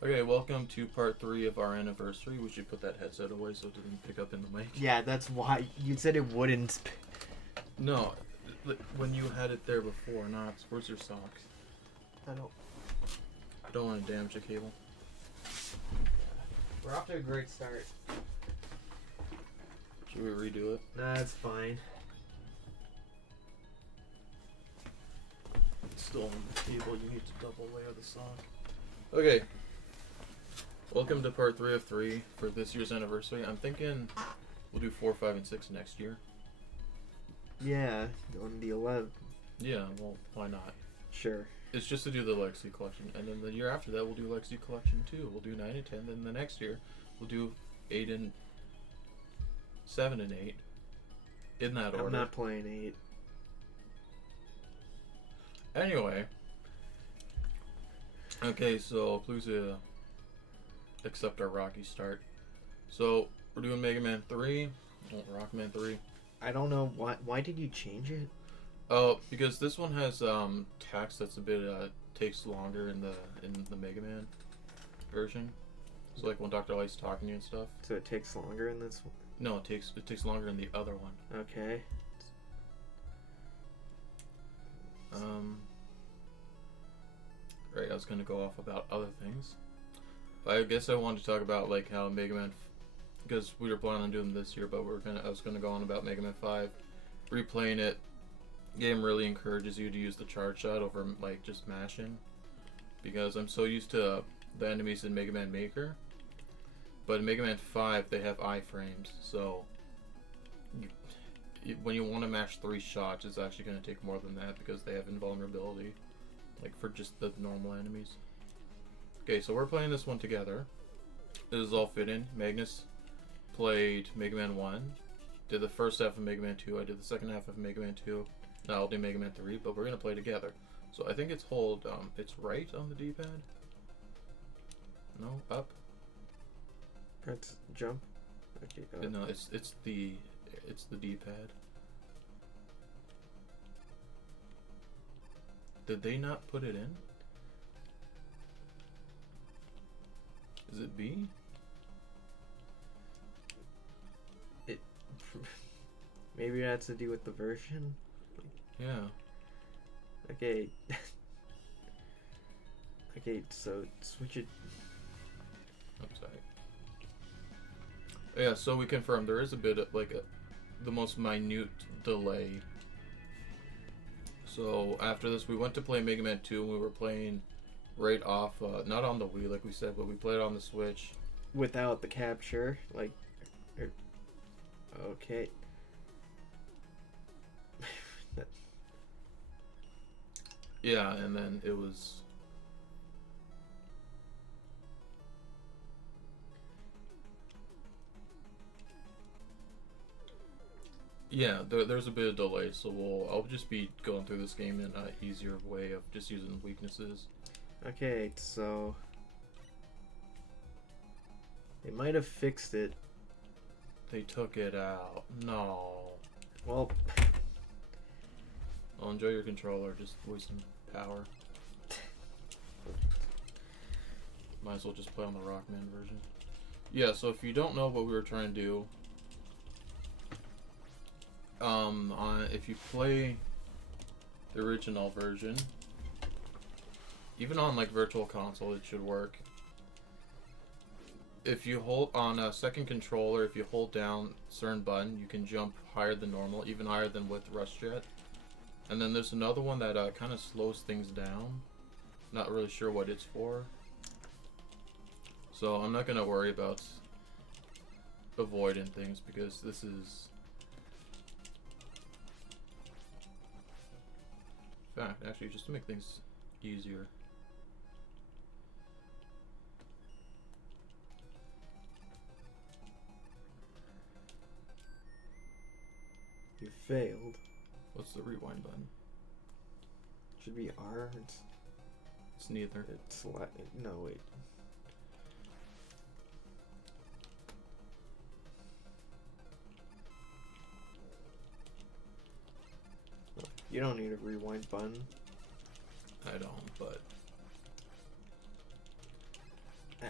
Okay, welcome to part 3 of our anniversary. We should put that headset away so it doesn't pick up in the mic. Yeah, that's why you said it wouldn't. No, when you had it there before, Knox, where's your socks? I don't. I don't want to damage the cable. We're off to a great start. Should we redo it? Nah, it's fine. It's still on the table. You need to double layer the sock. Okay. Welcome to part 3 of 3 for this year's anniversary. I'm thinking we'll do 4, 5, and 6 next year. Yeah, on the 11th. Yeah, well, why not? Sure. It's just to do the Legacy Collection. And then the year after that, we'll do Legacy Collection 2. We'll do 9 and 10. Then the next year, we'll do 8 and 7 and 8. In that order. I'm not playing 8. Anyway. Okay, so please accept our rocky start. So, we're doing Mega Man 3. Rockman 3. I don't know why did you change it? Oh, because this one has text that's a bit takes longer in the Mega Man version. So like when Dr. Light's talking to you and stuff. So it takes longer in this one? No, it takes longer in the other one. Okay. Right, I was gonna go off about other things. I guess I wanted to talk about like how Mega Man, because we were planning on doing this year, but I was gonna go on about Mega Man 5, replaying it. Game really encourages you to use the charge shot over like just mashing, because I'm so used to the enemies in Mega Man Maker, but in Mega Man 5 they have iframes, so when you want to mash 3 shots, it's actually going to take more than that because they have invulnerability, like for just the normal enemies. Okay, so we're playing this one together. This is all fit in. Magnus played Mega Man 1, did the first half of Mega Man 2, I did the second half of Mega Man 2. Now I'll do Mega Man 3, but we're going to play together. So I think it's it's right on the D-pad? No, up? Press jump. Okay. No, it's the D-pad. Did they not put it in? Is it B? Maybe it has to do with the version. Yeah. Okay. Okay, so switch it. I'm sorry. Yeah, so we confirmed there is a bit of the most minute delay. So after this, we went to play Mega Man 2, and we were playing right off, not on the Wii like we said, but we played on the Switch. Without the capture, like. Okay. Yeah, and then it was. Yeah, there's a bit of delay, so I'll just be going through this game in an easier way of just using weaknesses. Okay, so they might have fixed it. They took it out. No. Well, I'll enjoy your controller, just wasting power. Might as well just play on the Rockman version. Yeah, so if you don't know what we were trying to do, if you play the original version, even on like Virtual Console, it should work. If you hold on a second controller, if you hold down certain button, you can jump higher than normal, even higher than with Rush Jet. And then there's another one that kind of slows things down. Not really sure what it's for. So I'm not going to worry about avoiding things because this is... In fact, actually, just to make things easier. you failed. What's the rewind button? Should be R. It's neither. It's no wait. You don't need a rewind button. I don't, but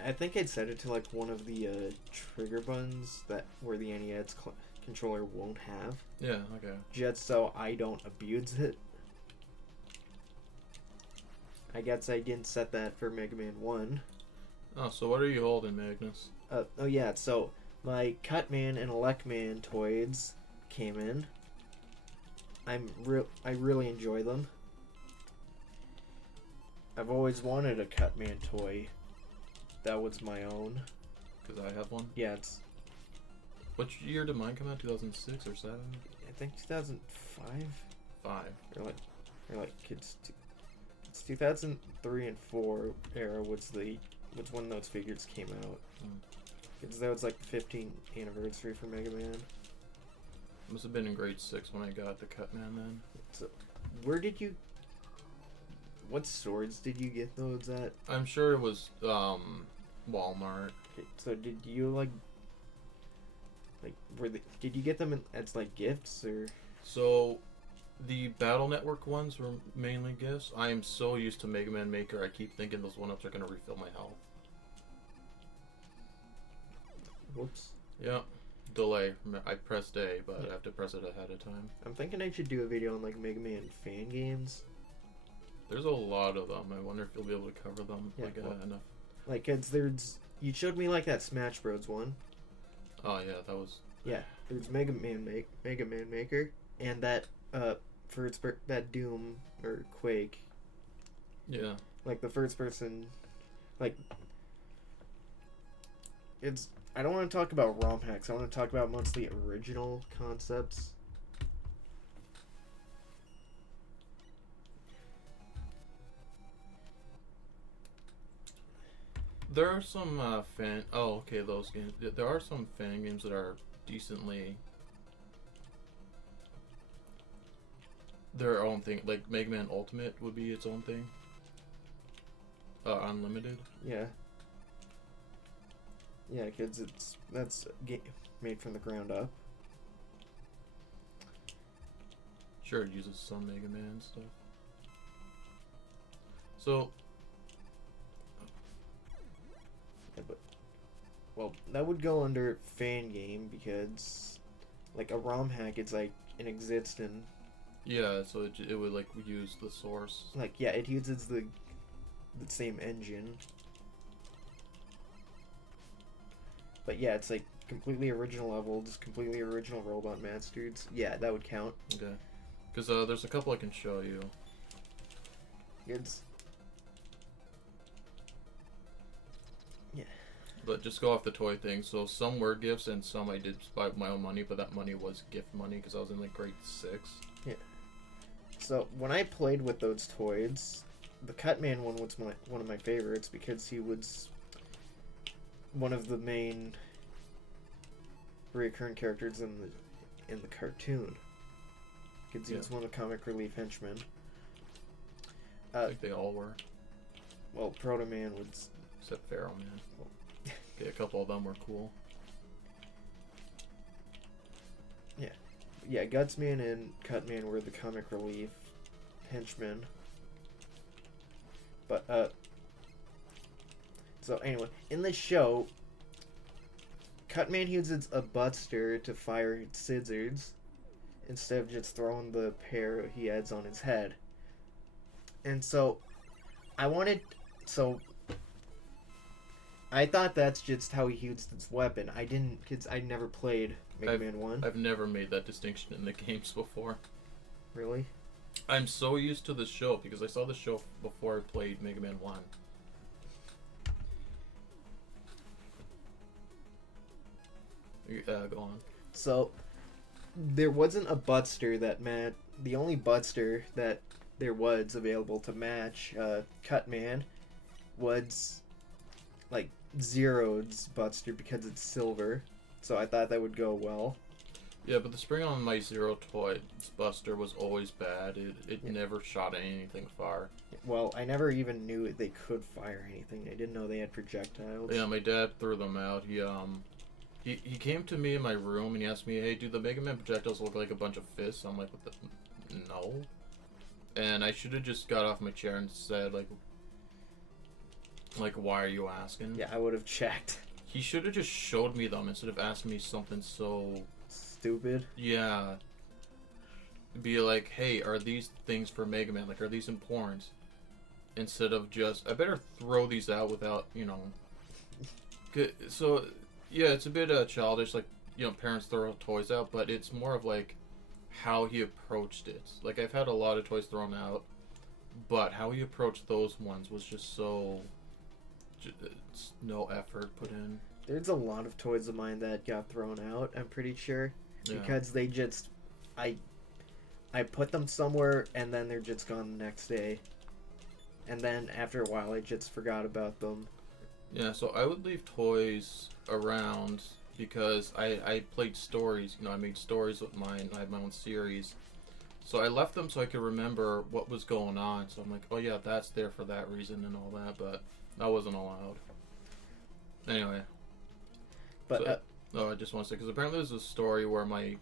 I think I'd set it to like one of the trigger buttons that where the NES controller won't have. Yeah, okay. Just so I don't abuse it. I guess I didn't set that for Mega Man 1. Oh, so what are you holding, Magnus? Oh yeah, so my Cutman and Electman toys came in. I really enjoy them. I've always wanted a Cutman toy that was my own. Because I have one? Yeah, it's... Which year did mine come out? 2006 or 7? I think 2005? 5. Or like kids... It's 2003 and 4 era was when those figures came out. Because that was like the 15th anniversary for Mega Man. Must have been in grade 6 when I got the Cutman then. So, where did you... What stores did you get those at? I'm sure it was Walmart. Okay, so did you like did you get them as like gifts or? So, the Battle Network ones were mainly gifts. I am so used to Mega Man Maker, I keep thinking those 1-ups are going to refill my health. Whoops. Yeah. Delay. I pressed A, but I have to press it ahead of time. I'm thinking I should do a video on like Mega Man fan games. There's a lot of them. I wonder if you'll be able to cover them enough. Like, you showed me like that Smash Bros one. Oh yeah, that was. Yeah, there's Mega Man Maker, and that that Doom or Quake. Yeah. Like the first person, like it's. I don't want to talk about ROM hacks. I want to talk about mostly original concepts. There are some fan. Oh, okay, those games. There are some fan games that are decently their own thing. Like Mega Man Ultimate would be its own thing. Unlimited. Yeah. Yeah, because that's made from the ground up. Sure, it uses some Mega Man stuff. So. Yeah, but well, that would go under fan game because, like a ROM hack, it's like an existing. Yeah, so it would like use the source. Like yeah, it uses the same engine. But yeah, it's like completely original levels, completely original Robot Masters. Yeah, that would count. Okay. Because there's a couple I can show you. It's... Yeah. But just go off the toy thing. So some were gifts and some I did buy with my own money, but that money was gift money because I was in like grade 6. Yeah. So when I played with those toys, the Cutman one was one of my favorites because he was one of the main recurring characters in the cartoon. Because he was one of the comic relief henchmen. I think they all were. Well, Proto Man was... Except Pharaoh Man. Okay, a couple of them were cool. Yeah. Yeah, Gutsman and Cutman were the comic relief henchmen. But, so anyway, in the show, Cutman uses a buster to fire scissors instead of just throwing the pair he has on his head. And so, I thought that's just how he used his weapon. I didn't, because I never played Mega Man 1. I've never made that distinction in the games before. Really? I'm so used to the show because I saw the show before I played Mega Man 1. Go on. So, there wasn't a Buster that the only Buster that there was available to match Cutman was like Zero's Buster because it's silver. So I thought that would go well. Yeah, but the spring on my Zero toy Buster was always bad. It never shot anything far. Well, I never even knew they could fire anything. I didn't know they had projectiles. Yeah, my dad threw them out. He came to me in my room and he asked me, "Hey, do the Mega Man projectiles look like a bunch of fists?" I'm like, "What the? No." And I should have just got off my chair and said, like, Like, why are you asking? Yeah, I would have checked. He should have just showed me them instead of asking me something so... Stupid. Yeah. Be like, hey, are these things for Mega Man? Like, are these important? Instead of just, I better throw these out without, you know... So, yeah, it's a bit childish, like, you know, parents throw toys out, but it's more of, like, how he approached it. Like, I've had a lot of toys thrown out, but how he approached those ones was just so... It's no effort put in. There's a lot of toys of mine that got thrown out, I'm pretty sure. Yeah. Because they just... I put them somewhere, and then they're just gone the next day. And then, after a while, I just forgot about them. Yeah, so I would leave toys around because I played stories. You know, I made stories with mine. I had my own series. So I left them so I could remember what was going on. So I'm like, oh yeah, that's there for that reason and all that, but that wasn't allowed. Anyway. But, I just want to say, because apparently there's a story where my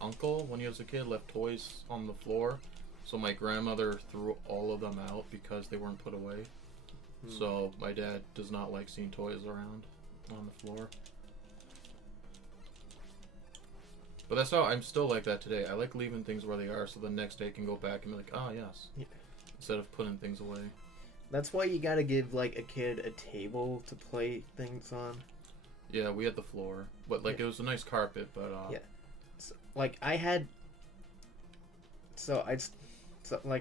uncle, when he was a kid, left toys on the floor. So my grandmother threw all of them out because they weren't put away. So my dad does not like seeing toys around on the floor. But that's how I'm still like that today. I like leaving things where they are so the next day I can go back and be like, ah, yes. Yeah. Instead of putting things away. That's why you gotta give, like, a kid a table to play things on. Yeah, we had the floor. But, like, yeah. It was a nice carpet, but, Yeah. So, like, I had...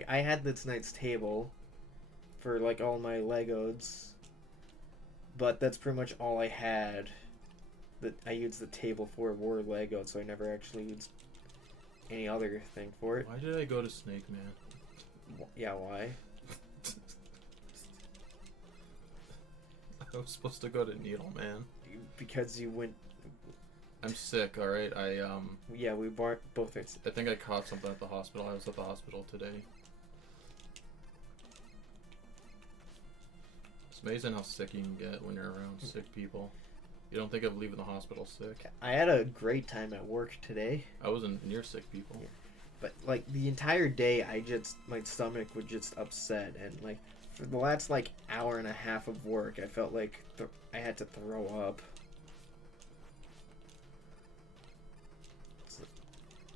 I had this nice table for, like, all my Legos. But that's pretty much all I had that I used the table for were Legos, so I never actually used any other thing for it. Why did I go to Snake Man? Yeah, why? I was supposed to go to Needle Man. Because you went... I'm sick, alright? Yeah, we both... I think I caught something at the hospital. I was at the hospital today. It's amazing how sick you can get when you're around sick people. You don't think of leaving the hospital sick. I had a great time at work today. I wasn't near sick people. Yeah. But, like, the entire day, my stomach would just upset. And, like, for the last, like, hour and a half of work, I felt like I had to throw up.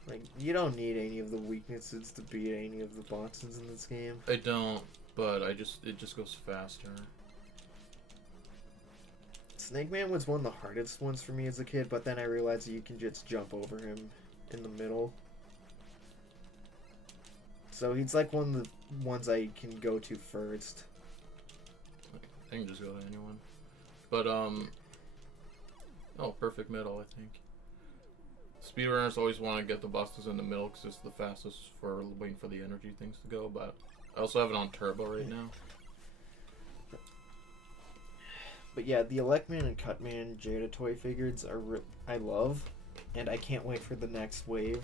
Like, you don't need any of the weaknesses to beat any of the bosses in this game. I don't, but it just goes faster. Snake Man was one of the hardest ones for me as a kid, but then I realized you can just jump over him in the middle. So he's like one of the ones I can go to first. I can just go to anyone. But, oh, perfect middle, I think. Speedrunners always want to get the bosses in the middle because it's the fastest for waiting for the energy things to go, but I also have it on turbo right now. But yeah, the Electman and Cutman Jada toy figures I love, and I can't wait for the next wave.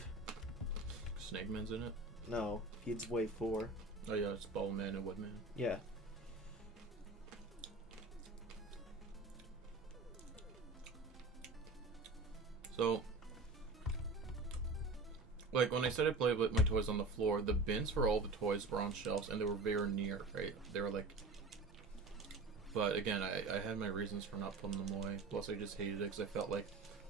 Snake Man's in it? No, it's wave 4. Oh yeah, it's Ball Man and Woodman. Yeah. So, like, when I said I played with my toys on the floor, the bins for all the toys were on shelves, and they were very near, right? They were like... But again, I had my reasons for not putting them away. Plus, I just hated it because I felt like,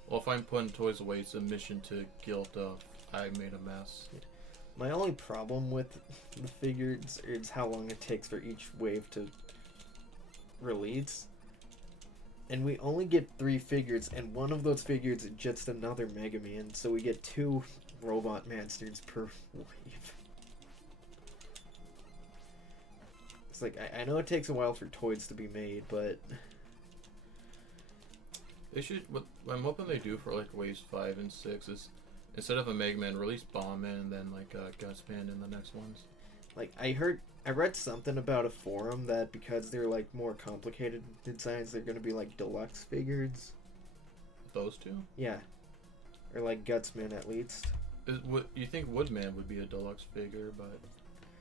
well, if I'm putting toys away, it's a mission to guilt of I made a mess. My only problem with the figures is how long it takes for each wave to release. And we only get 3 figures, and one of those figures is just another Mega Man, so we get 2 Robot Masters per wave. It's like, I know it takes a while for toys to be made, but... They should, what I'm hoping they do for, like, waves 5 and 6 is, instead of a Mega Man, release Bomb Man and then, like, Guts Man in the next ones. Like, I read something about a forum that because they're, like, more complicated designs, they're gonna be, like, deluxe figures. Those two? Yeah. Or, like, Gutsman, at least. You think Woodman would be a deluxe figure, but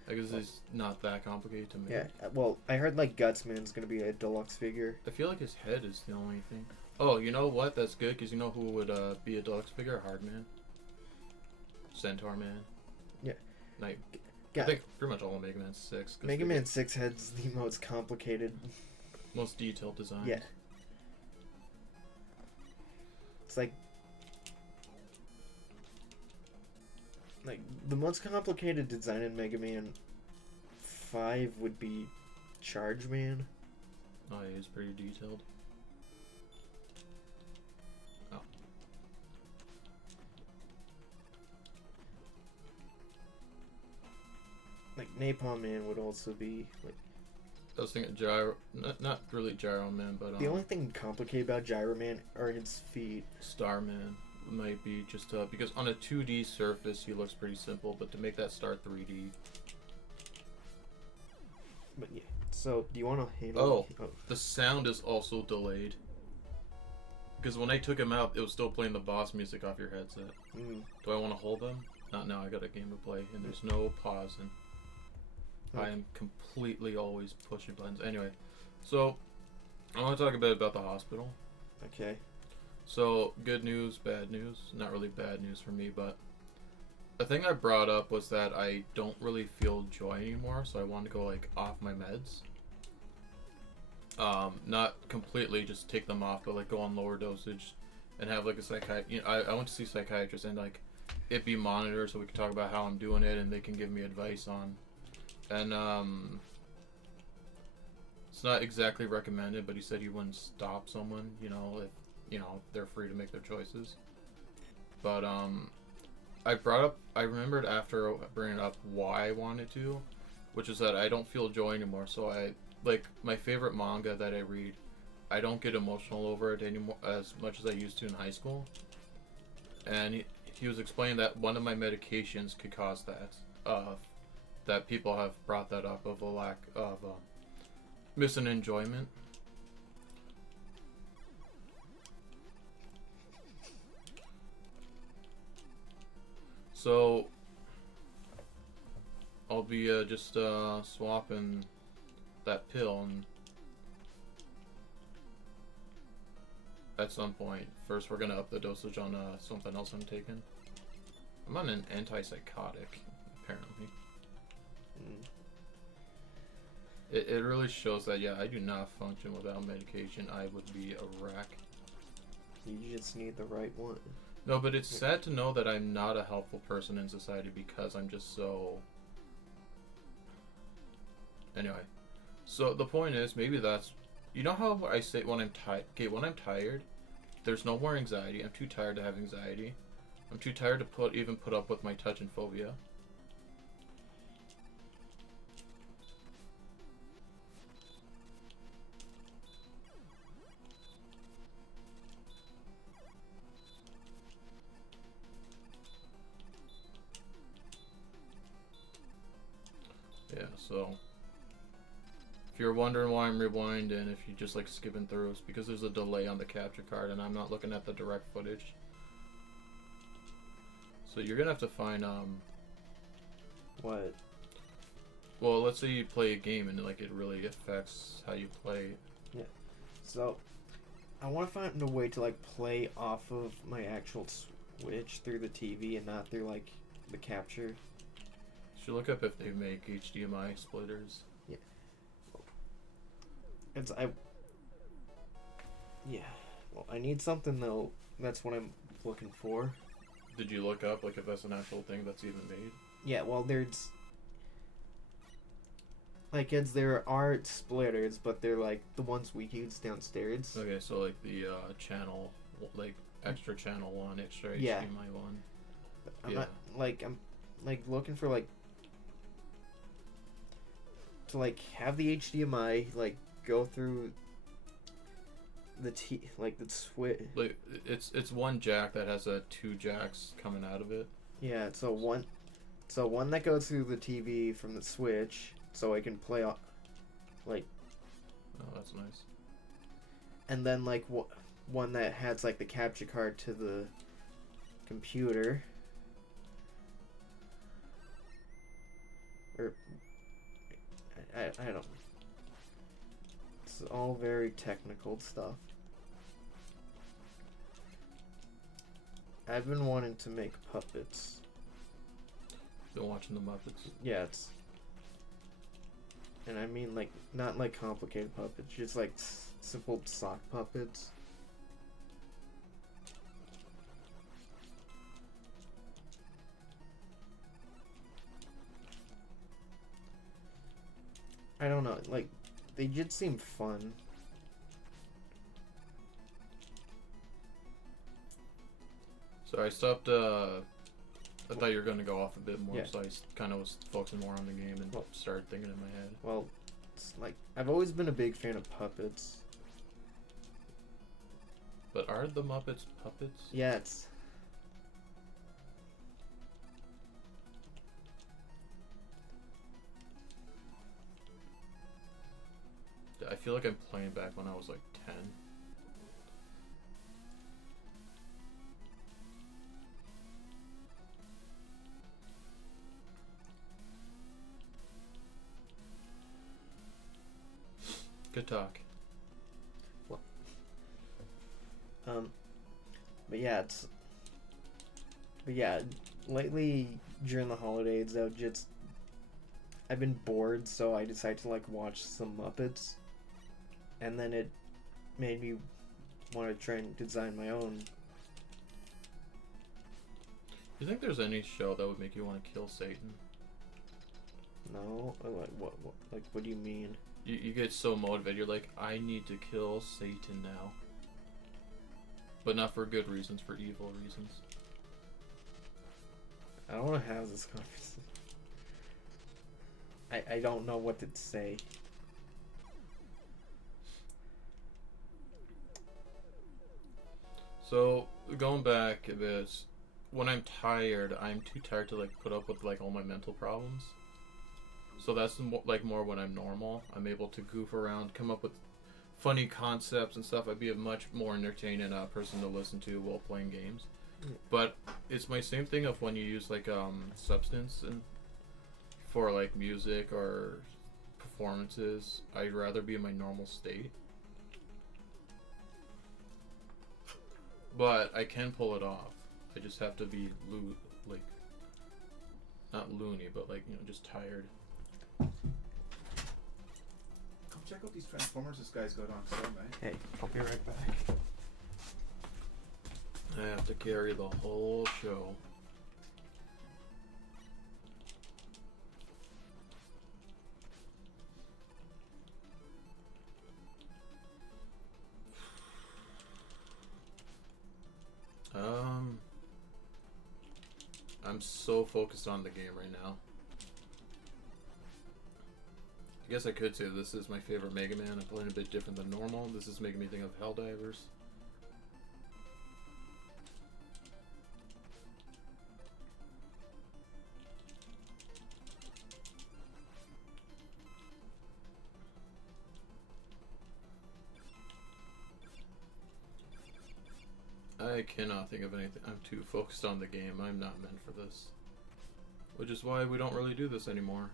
I guess it's not that complicated to make. Yeah, well, I heard, like, Gutsman's gonna be a deluxe figure. I feel like his head is the only thing. Oh, you know what? That's good, because you know who would be a deluxe figure? Hardman. Centaur Man. Yeah. Night. Yeah. I think pretty much all of Mega Man 6. Mega Man 6 has the most complicated Most detailed designs. Yeah. It's like the most complicated design in Mega Man 5 would be Charge Man. Oh, yeah, he's pretty detailed. Oh. Like Napalm Man would also be like. I was thinking Gyro, not really Gyro Man, but The only thing complicated about Gyro Man are his feet. Starman might be just because on a 2D surface he looks pretty simple, but to make that star 3D. But yeah. So do you want to handle? Oh, the sound is also delayed. Because when I took him out, it was still playing the boss music off your headset. Do I want to hold them? Not now. I got a game to play, and there's no pause, and I am completely always pushing buttons. Anyway, so I want to talk a bit about the hospital. Okay. So, good news, bad news. Not really bad news for me, but the thing I brought up was that I don't really feel joy anymore, so I want to go like off my meds. Not completely just take them off, but like go on lower dosage and have like a psychiatrist. You know, I went to see a psychiatrist and like it be monitored so we can talk about how I'm doing it and they can give me advice on. And it's not exactly recommended, but he said he wouldn't stop someone, you know, if they're free to make their choices. But I remembered after bringing up why I wanted to, which is that I don't feel joy anymore. So I like my favorite manga that I read, I don't get emotional over it anymore as much as I used to in high school. And he was explaining that one of my medications could cause that. That people have brought that up of a lack of missing enjoyment. So I'll be just swapping that pill and at some point. First we're gonna up the dosage on something else I'm taking. I'm on an antipsychotic, apparently. It really shows that, yeah, I do not function without medication. I would be a wreck. You just need the right one. No, but it's sad to know that I'm not a helpful person in society because I'm just so... Anyway. So the point is, maybe that's... You know how I say when I'm tired... Okay, when I'm tired, there's no more anxiety. I'm too tired to have anxiety. I'm too tired to even put up with my touch and phobia. Yeah, so if you're wondering why I'm rewinding, if you just like skipping through, it's because there's a delay on the capture card and I'm not looking at the direct footage. So you're gonna have to find What? Well, let's say you play a game and like it really affects how you play. Yeah. So I want to find a way to like play off of my actual Switch through the TV and not through like the capture. You should look up if they make HDMI splitters. Yeah. Yeah. Well, I need something though. That's what I'm looking for. Did you look up like if that's an actual thing that's even made? Yeah. Well, there's like there are splitters, but they're like the ones we use downstairs. Okay, so like the channel, like extra channel one, extra HDMI one. I'm not I'm looking for like to like have the HDMI like go through the the switch. Like it's one jack that has two jacks coming out of it. Yeah, so one that goes through the TV from the Switch, so I can play like. Oh, that's nice. And then like one that has like the capture card to the computer. Or I don't. It's all very technical stuff. I've been wanting to make puppets. Been watching the Muppets. Yeah, it's. And I mean, like, not like complicated puppets, just like simple sock puppets. I don't know, like, they did seem fun. So I stopped, I thought you were going to go off a bit more, Yeah. so I kind of was focusing more on the game and Well- started thinking in my head. Well, it's like, I've always been a big fan of puppets. But are the Muppets puppets? Yeah, it's... I feel like I'm playing back when I was like 10. Good talk. But yeah, it's... But yeah, lately, during the holidays, I've been bored, so I decided to, like, watch some Muppets. And then it made me want to try and design my own. You think there's any show that would make you want to kill Satan? No? Like, what do you mean? You get so motivated, you're like, I need to kill Satan now. But not for good reasons, for evil reasons. I don't want to have this conversation. I don't know what to say. So, going back a bit, when I'm tired, I'm too tired to like put up with like all my mental problems. So that's like more when I'm normal. I'm able to goof around, come up with funny concepts and stuff. I'd be a much more entertaining person to listen to while playing games. But it's my same thing of when you use like substance and for like music or performances. I'd rather be in my normal state. But I can pull it off. I just have to be like not loony, but like, you know, just tired. Come check out these Transformers this guy's got on sale, man. Hey, I'll be right back. I have to carry the whole show. I'm so focused on the game right now. I guess I could say this is my favorite Mega Man. I'm playing a bit different than normal. This is making me think of Helldivers. I cannot think of anything. I'm too focused on the game. I'm not meant for this. Which is why we don't really do this anymore.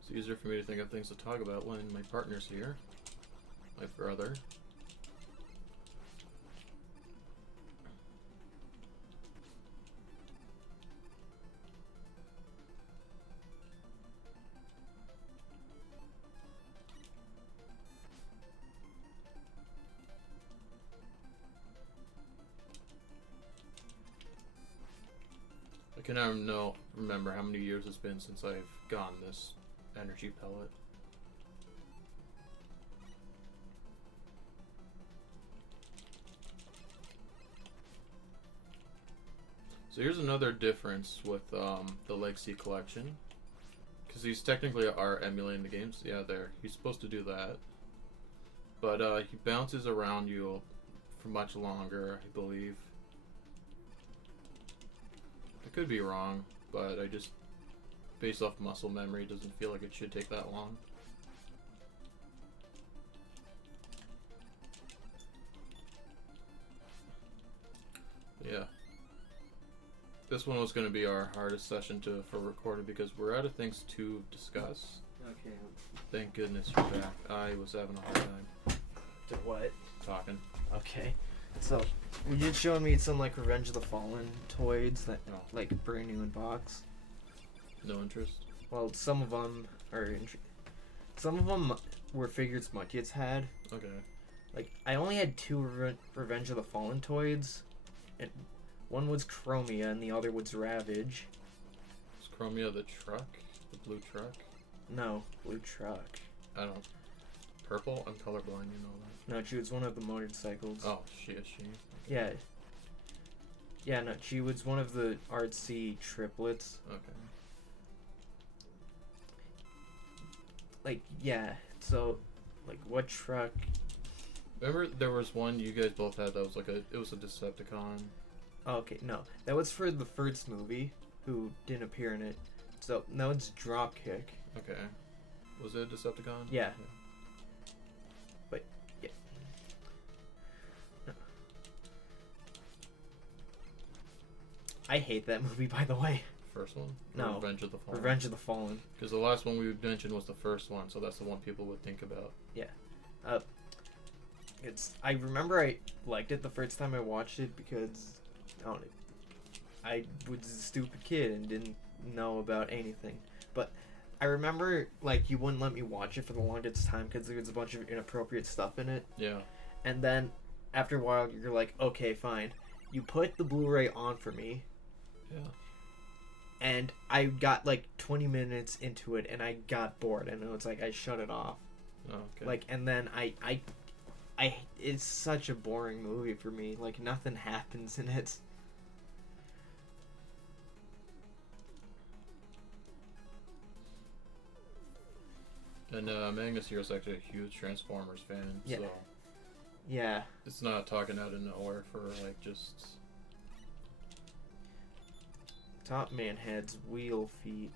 It's easier for me to think of things to talk about when my partner's here. My brother. I cannot remember how many years it's been since I've gotten this energy pellet. So here's another difference with the Legacy Collection. Because these technically are emulating the games. Yeah, he's supposed to do that. But he bounces around you for much longer, I believe. I could be wrong, but I just, based off muscle memory, doesn't feel like it should take that long. Yeah. This one was going to be our hardest session for recording because we're out of things to discuss. Okay. Thank goodness you're back. I was having a hard time To what? talking. Okay. So, you just showed me some like Revenge of the Fallen toys that like brand new in box. No interest. Well, some of them some of them were figures my kids had. Okay. Like I only had two Revenge of the Fallen toys, and one was Chromia and the other was Ravage. Is Chromia the truck? The blue truck? No, blue truck. I don't. Purple? I'm colorblind, you know that. No, she was one of the motorcycles. Oh, she. Yeah. Yeah, no, she was one of the artsy triplets. Okay. Like, yeah, so, like, what truck? Remember there was one you guys both had that was like it was a Decepticon. Oh, okay, no. That was for the first movie, who didn't appear in it. So, now it's Dropkick. Okay. Was it a Decepticon? Yeah. But, yeah. No. I hate that movie, by the way. First one? No. Revenge of the Fallen. Revenge of the Fallen. Because the last one we mentioned was the first one, so that's the one people would think about. Yeah. I remember I liked it the first time I watched it because, I was a stupid kid and didn't know about anything. But I remember, like, you wouldn't let me watch it for the longest time because there was a bunch of inappropriate stuff in it. Yeah. And then, after a while, you're like, okay, fine. You put the Blu-ray on for me. Yeah. And I got, like, 20 minutes into it, and I got bored. And it was like, I shut it off. Oh, okay. Like, and then I it's such a boring movie for me. Like, nothing happens in it. And Magnus here is actually a huge Transformers fan, Yeah. so Yeah. it's not talking out of nowhere for like just. Top Man heads, wheel feet.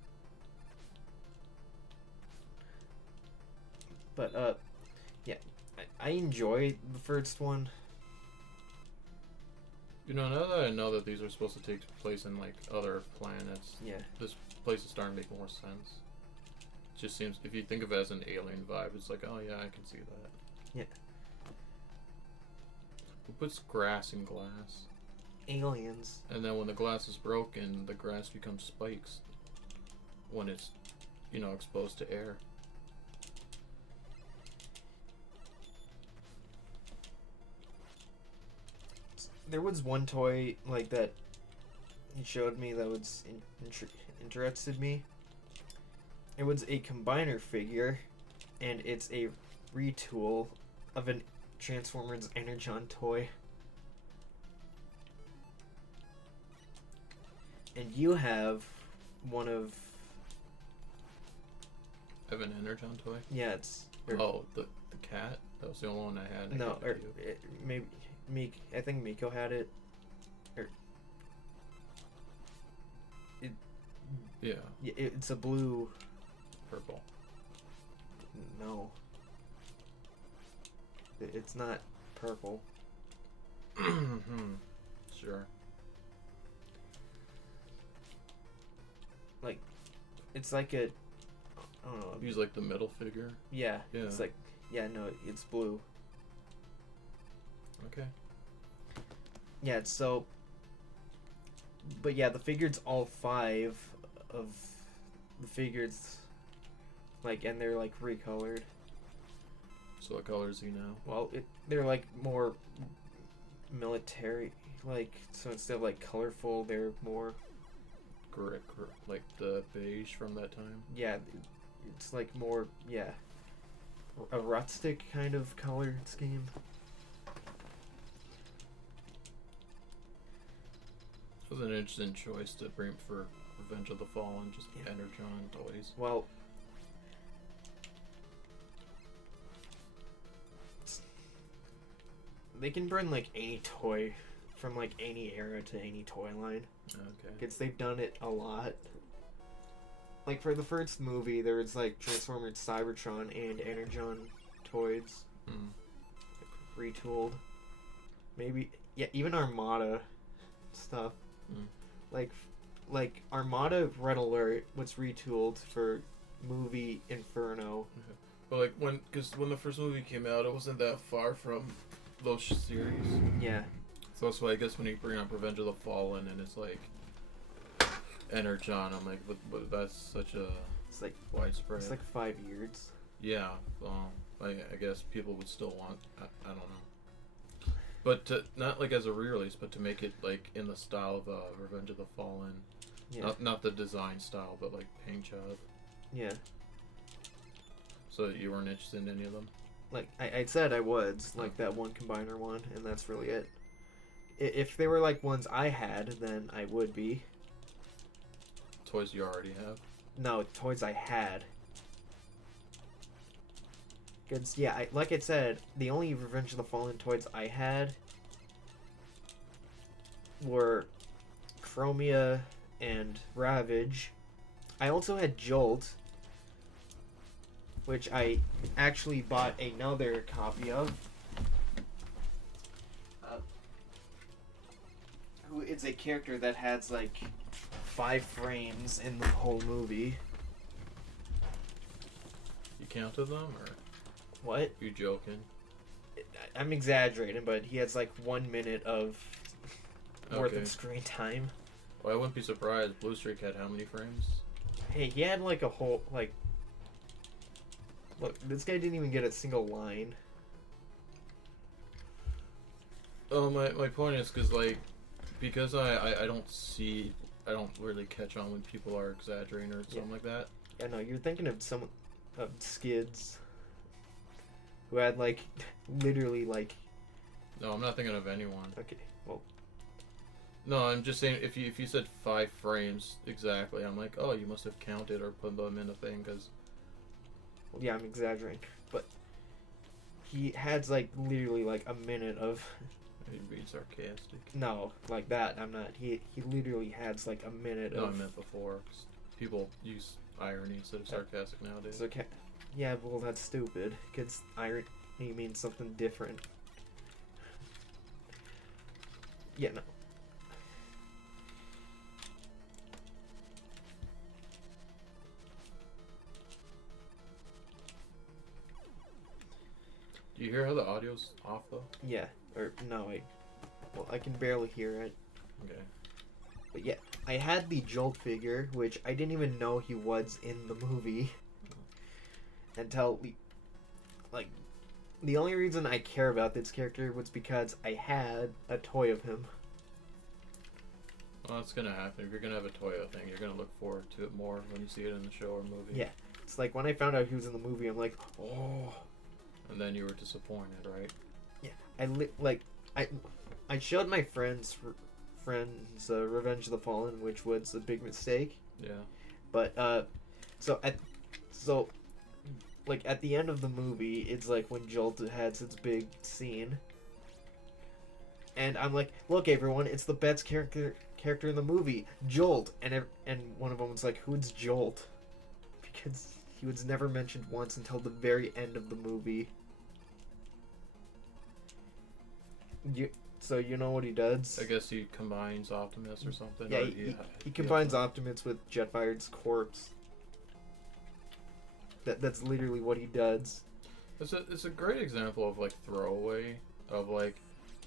But, yeah. I enjoy the first one. You know, now that I know that these are supposed to take place in like other planets, Yeah. this place is starting to make more sense. It just seems, if you think of it as an alien vibe, it's like, oh yeah, I can see that. Yeah. Who puts grass in glass? Aliens. And then when the glass is broken, the grass becomes spikes when it's, exposed to air. There was one toy like that he showed me that was interested me. It was a combiner figure, and it's a retool of an Transformers Energon toy. And you have one of... I have an Energon toy? Yeah, it's... Oh, the cat? That was the only one I had. I No, gave it or to you. maybe... I think Miko had it. Yeah, It's a blue... purple. No. It's not purple. Sure. Like, it's like a... I don't know. Use like the middle figure. Yeah. Yeah. It's like... Yeah, no, it's blue. Okay. Yeah, so... But yeah, the figures, all 5 of the figures, like, and they're like recolored. So what color is he now? Well, they're like more military, like, so instead of like colorful, they're more, Correct. Like the beige from that time. yeah, it's like more, yeah, a rustic kind of color scheme. It was an interesting choice to bring for Revenge of the Fallen, just Yeah. Energon toys. Well, they can bring like any toy from like any era to any toy line, Okay. because they've done it a lot. Like for the first movie, there was like Transformers Cybertron and Energon toys Mm. retooled. Maybe, yeah, even Armada stuff. Mm. Like Armada Red Alert was retooled for movie Inferno. But like because when the first movie came out, it wasn't that far from those series. Yeah. So that's why I guess when you bring up Revenge of the Fallen and it's like Energon, I'm like, but that's such a It's like widespread. it's like 5 years. Yeah, I guess people would still want. I don't know. But not like as a re-release, but to make it like in the style of Revenge of the Fallen. Yeah. Not the design style, but like paint job. Yeah. So you weren't interested in any of them? Like I said, I was like that one combiner one, and that's really it. If they were like ones I had, then I would be. Toys you already have? No, toys I had. Cause yeah, like I said, the only Revenge of the Fallen toys I had were Chromia and Ravage. I also had Jolt, which I actually bought another copy of. Who is a character that has like 5 frames in the whole movie. You counted them, or What? you joking? I'm exaggerating, but he has like 1 minute of worth Okay. of screen time. Well, I wouldn't be surprised. Blue Streak had how many frames? Hey, he had like a whole like. Look, this guy didn't even get a single line. Oh, my point is because I don't really catch on when people are exaggerating or something like that. Yeah, no, you're thinking of some of Skids, who had like literally like. No, I'm not thinking of anyone. Okay, well, No, I'm just saying if you said 5 frames exactly, I'm like, oh, you must have counted or put them in a thing because. yeah, I'm exaggerating, but he has like literally like a minute of. He'd be sarcastic. No, like that. I'm not. He literally has like a minute No, I of. meant before. 'Cause people use irony instead of sarcastic nowadays. So yeah, well that's stupid. Cause irony means something different. Yeah, no. Do you hear how the audio's off though? Yeah, or no, I can barely hear it. Okay. But yeah, I had the Jolt figure, which I didn't even know he was in the movie until like the only reason I care about this character was because I had a toy of him. Well, that's gonna happen. If you're gonna have a Toyo thing, you're gonna look forward to it more when you see it in the show or movie. Yeah. It's like when I found out he was in the movie, I'm like, oh. And then you were disappointed, right? Yeah, I showed my friends Revenge of the Fallen, which was a big mistake. Yeah. But so like at the end of the movie, it's like when Jolt has its big scene, and I'm like, look everyone, it's the best character in the movie, Jolt, and one of them was like, who's Jolt? Because he was never mentioned once until the very end of the movie. So you know what he does? I guess he combines Optimus or something. Yeah, or he combines Optimus with Jetfire's corpse. That's literally what he does. It's a great example of like throwaway of like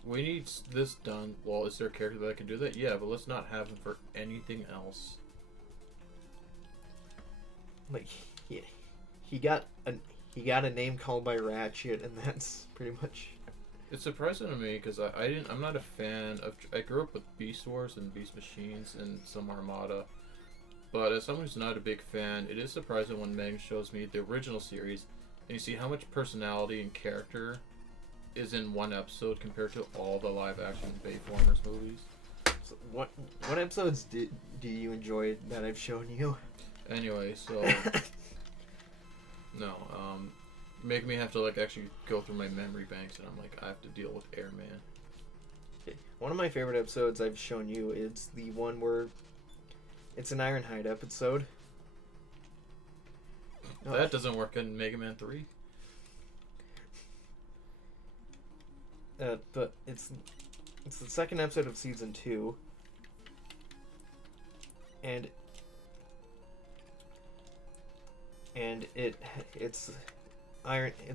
we need this done. Well, is there a character that can do that? Yeah, but let's not have him for anything else. Like he got a name called by Ratchet, and that's pretty much. It's surprising to me because I'm not a fan of. I grew up with Beast Wars and Beast Machines and some Armada, but as someone who's not a big fan, it is surprising when Meg shows me the original series, and you see how much personality and character is in one episode compared to all the live-action Bayformers movies. So what episodes do you enjoy that I've shown you? Anyway, so no, make me have to like actually go through my memory banks, and I'm like, I have to deal with Airman. Okay. One of my favorite episodes I've shown you is the one where it's an Ironhide episode. That doesn't work in Mega Man 3. But it's the second episode of season 2, and it's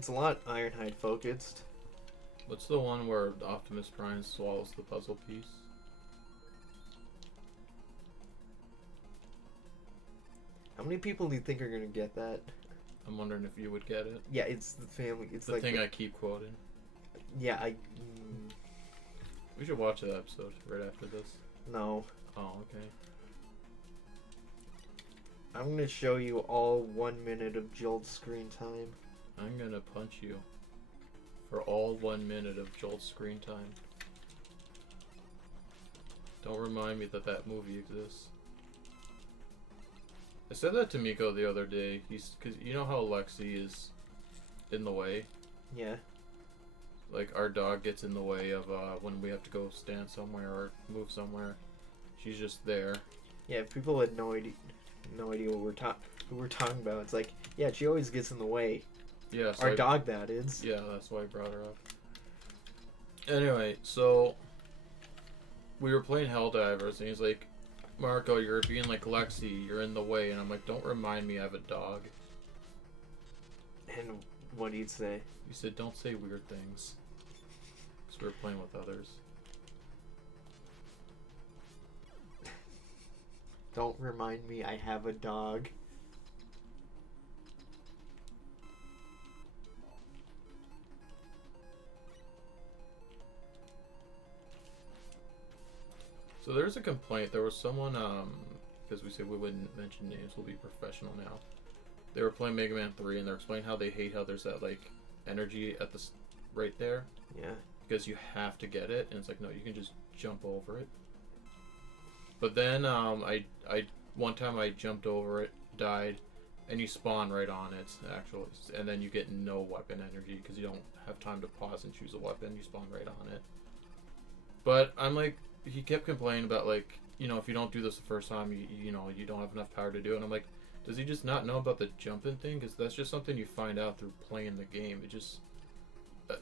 a lot Ironhide focused. What's the one where Optimus Prime swallows the puzzle piece? How many people do you think are gonna get that? I'm wondering if you would get it. Yeah, it's the family. It's The like thing I keep quoting. yeah, We should watch that episode right after this. no. Oh, okay. I'm gonna show you all 1 minute of Jolt's screen time. I'm gonna punch you for all 1 minute of Joel's screen time. Don't remind me that that movie exists. I said that to Miko the other day. Cause you know how Lexi is in the way? Yeah. Like our dog gets in the way of when we have to go stand somewhere or move somewhere. She's just there. Yeah, if people had no idea what we're talking about. It's like, yeah, she always gets in the way. Yeah, so Our dog, that is. Yeah, that's why I brought her up. Anyway, so we were playing Helldivers, and he's like, Marco, you're being like Lexi, you're in the way. And I'm like, don't remind me I have a dog. And what do you say? You said, don't say weird things. Because we were playing with others. Don't remind me I have a dog. So there's a complaint. There was someone, because we said we wouldn't mention names, we'll be professional now. They were playing Mega Man 3, and they're explaining how they hate how there's that, like, energy at the right there. Yeah. Because you have to get it, and it's like, no, you can just jump over it. But then, one time I jumped over it, died, and you spawn right on it, actually. And then you get no weapon energy, because you don't have time to pause and choose a weapon, you spawn right on it. But I'm like, he kept complaining about, like, you know, if you don't do this the first time, you know, you don't have enough power to do it. And I'm like, does he just not know about the jumping thing? Because that's just something you find out through playing the game. It just,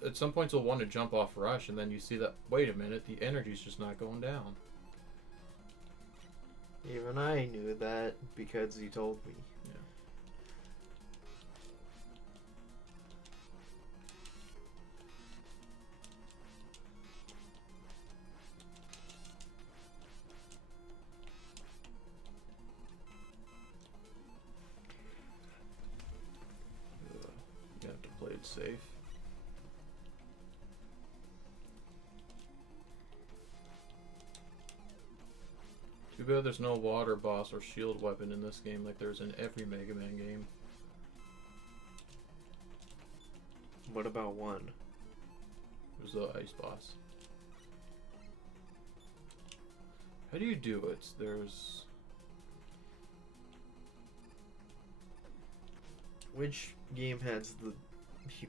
at some points you'll want to jump off rush, and then you see that, wait a minute, the energy's just not going down. Even I knew that because you told me. Yeah. You have to play it safe. Too bad there's no water boss or shield weapon in this game like there's in every Mega Man game. What about one? There's the ice boss. How do you do it? There's... Which game has the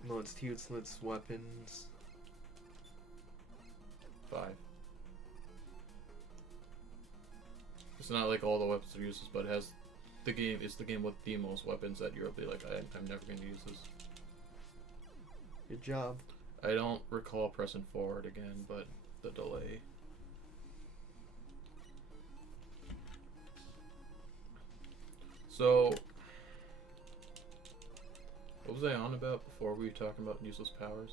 most useless weapons? 5. It's not like all the weapons are useless, but it has the game. It's the game with the most weapons that you'll be like, I'm never going to use this. Good job. I don't recall pressing forward again, but the delay. So, what was I on about before we were talking about useless powers?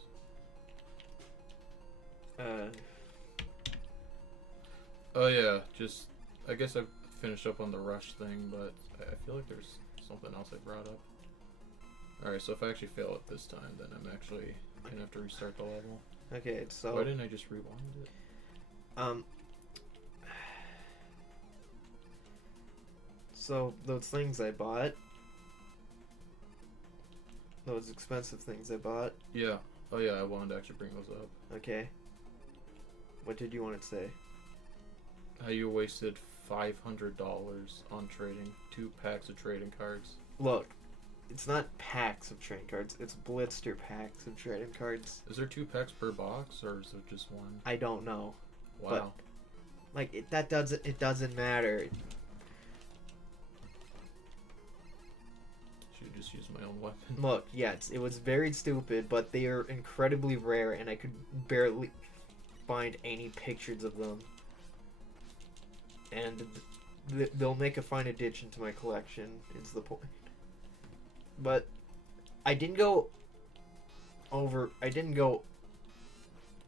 Oh yeah, just, I guess I finished up on the rush thing, but I feel like there's something else I brought up. Alright, so if I actually fail it this time, then I'm actually gonna have to restart the level. Okay, so Why didn't I just rewind it? So those things I bought, those expensive things I bought. Yeah. Oh yeah, I wanted to actually bring those up. Okay. What did you want to say? How you wasted $500 on trading 2 packs of trading cards. Look, it's not packs of trading cards. It's blister packs of trading cards. Is there 2 packs per box, or is it just one? I don't know. Wow. Like it doesn't matter. Should just use my own weapon. Look, yes, it was very stupid, but they are incredibly rare, and I could barely find any pictures of them. And they'll make a fine addition to my collection, is the point. But I didn't go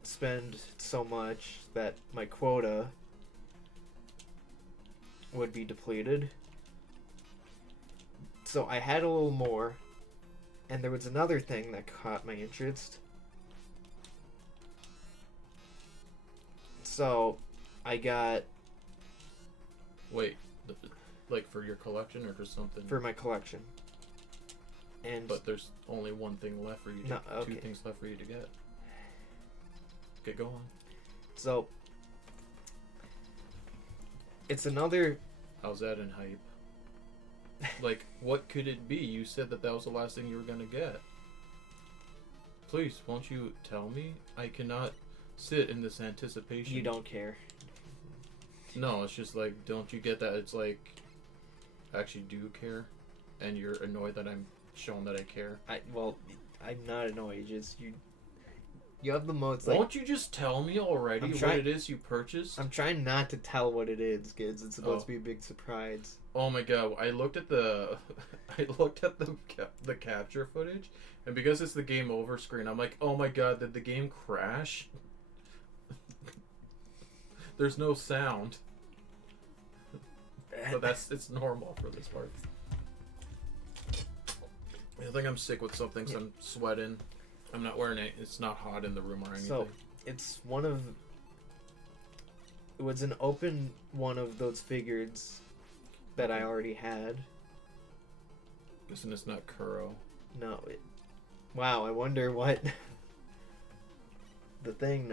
spend so much that my quota would be depleted. So I had a little more, and there was another thing that caught my interest. So I got Wait, like for your collection or just something? for my collection. And But there's only one thing left for you. No, okay. 2 things left for you to get. Okay, go on. so it's another. How's that in hype? Like, what could it be? You said that was the last thing you were gonna get. Please, won't you tell me? I cannot sit in this anticipation. You don't care. No, it's just like, don't you get that? It's like, I actually do care, and you're annoyed that I'm showing that I care. I'm not annoyed. Just you have the most. Like, Won't you just tell me already what it is you purchased? I'm trying not to tell what it is, kids. It's supposed to be a big surprise. Oh my god! I looked at the the capture footage, and because it's the game over screen, I'm like, oh my god, did the game crash? There's no sound. But it's normal for this part. I think I'm sick with something, so I'm sweating. I'm not wearing it. It's not hot in the room or anything. So it's one of. It was an open one of those figures that I already had. Guessing it's not Kuro. No. Wow. I wonder what. The thing.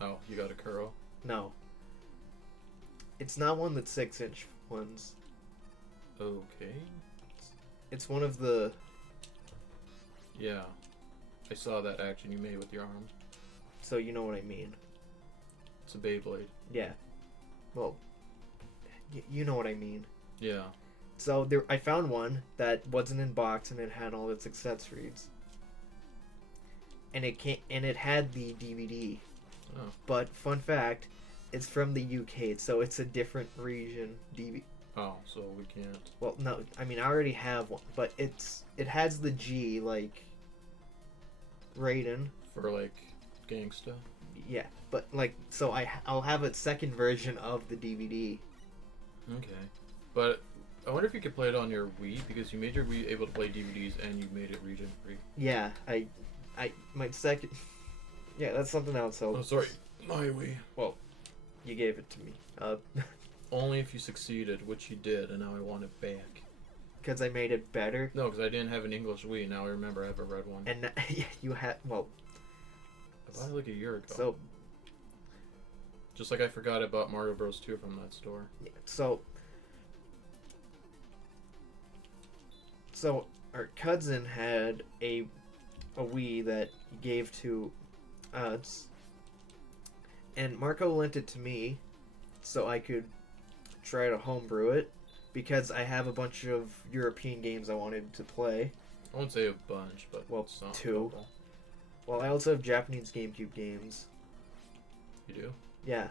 Oh, you got a Kuro? No. It's not one that's 6-inch ones. Okay. It's one of the. Yeah. I saw that action you made with your arm. So you know what I mean. It's a Beyblade. Yeah. Well, you know what I mean. Yeah. So I found one that wasn't in box and it had all its accessories. And it had the DVD. Oh. But fun fact, it's from the UK, so it's a different region DVD. Oh, so we can't. Well, no, I mean I already have one, but it has the G like Raiden. For like gangsta. Yeah, but like so I'll have a second version of the DVD. Okay. But I wonder if you could play it on your Wii, because you made your Wii able to play DVDs and you made it region free. Yeah, my second. Yeah, that's something else. Oh, sorry, my Wii. Well, you gave it to me. Only if you succeeded, which you did, and now I want it back. Because I made it better. No, because I didn't have an English Wii. Now I remember I have a red one. And you had well. I bought it like a year ago. So. Just like I forgot I bought Mario Bros. 2 from that store. So our cousin had a Wii that he gave to us, and Marco lent it to me so I could try to homebrew it, because I have a bunch of European games I wanted to play. I won't say a bunch, but Well, some. 2. Well, I also have Japanese GameCube games. You do? Yeah.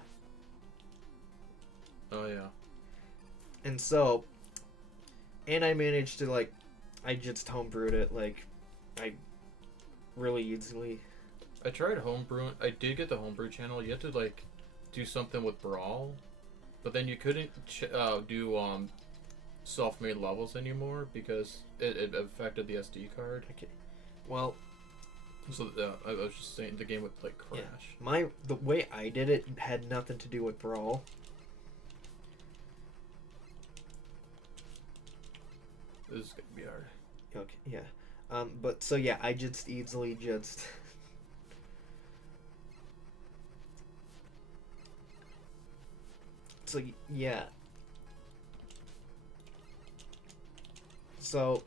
Oh yeah. And I managed to I just homebrewed it really easily. I tried homebrewing. I did get the homebrew channel. You had to do something with Brawl, but then you couldn't do self-made levels anymore because it affected the SD card. Okay. Well, so I was just saying the game would crash. Yeah. The way I did it had nothing to do with Brawl. This is gonna be hard. Okay, yeah. But so yeah, I just easily just so yeah. So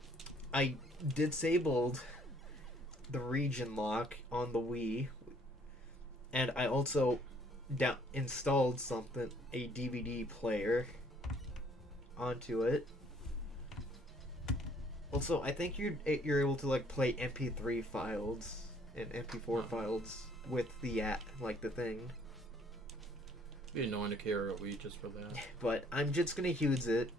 I disabled the region lock on the Wii, and I also installed a DVD player onto it. Also, I think you're able to play MP3 files and MP4 files with the the thing. It'd be annoying to carry a Wii just for that. But I'm just gonna use it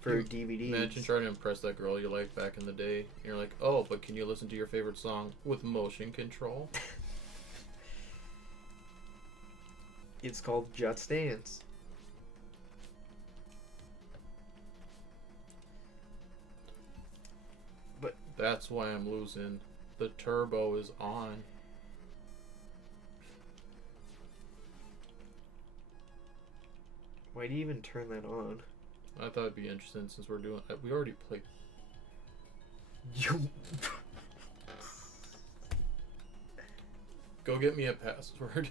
for DVDs. Imagine trying to impress that girl you liked back in the day. And you're like, oh, but can you listen to your favorite song with motion control? It's called Just Dance. That's why I'm losing. The turbo is on. Why do you even turn that on? I thought it'd be interesting since we're doing. We already played. You. Go get me a password.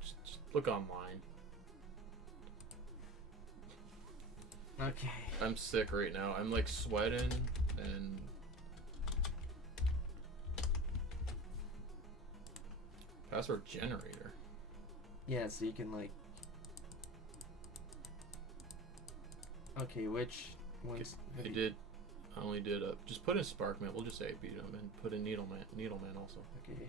Just look online. Okay. I'm sick right now. I'm like sweating and. Password generator. Yeah, so you can like. Okay, which ones? I only did a. Just put in Sparkman. We'll just say beat him and put in Needleman also. Okay.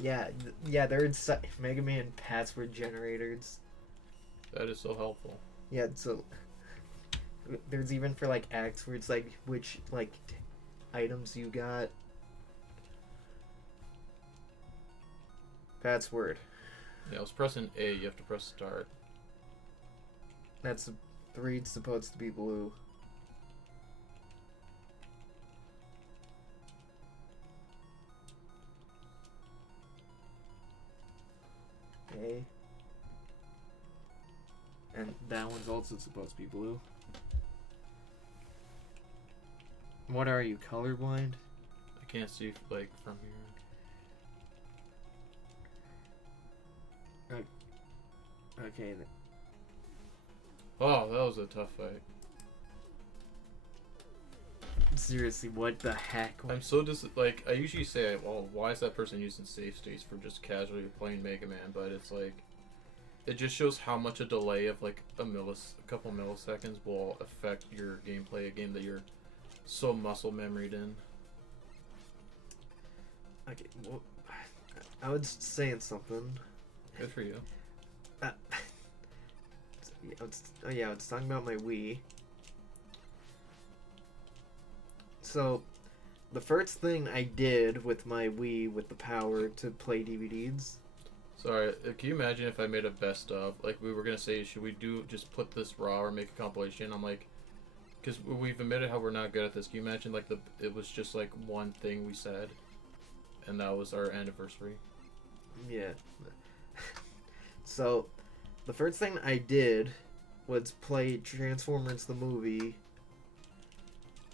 Yeah, there's Mega Man password generators. That is so helpful. Yeah, so there's even for like acts where it's like which like items you got. Password. Yeah, I was pressing A. You have to press start. That's 3. It's supposed to be blue. Okay. And that one's also supposed to be blue. What are you, colorblind? I can't see like from here. Okay. Oh, that was a tough fight. Seriously, what the heck? I'm so like I usually say, well, why is that person using save states for just casually playing Mega Man? But it's like, it just shows how much a delay of like a couple milliseconds will affect your gameplay. A game that you're so muscle memoried in. Okay, well, I was saying something. Good for you. I was talking about my Wii. So, the first thing I did with my Wii with the power to play DVDs. Sorry, can you imagine if I made a best of? Like, we were gonna say, should we just put this raw or make a compilation? I'm like, because we've admitted how we're not good at this. Can you imagine, like, it was just, like, one thing we said, and that was our anniversary? Yeah. So, the first thing I did was play Transformers the movie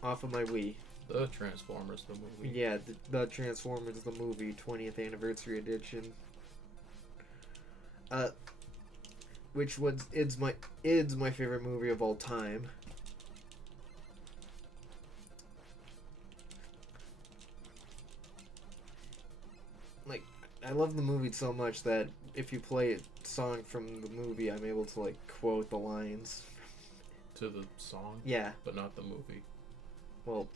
off of my Wii. The Transformers the movie. Yeah, the Transformers the movie 20th anniversary edition. Which is my favorite movie of all time. Like, I love the movie so much that if you play a song from the movie, I'm able to like quote the lines. To the song? Yeah. But not the movie. Well,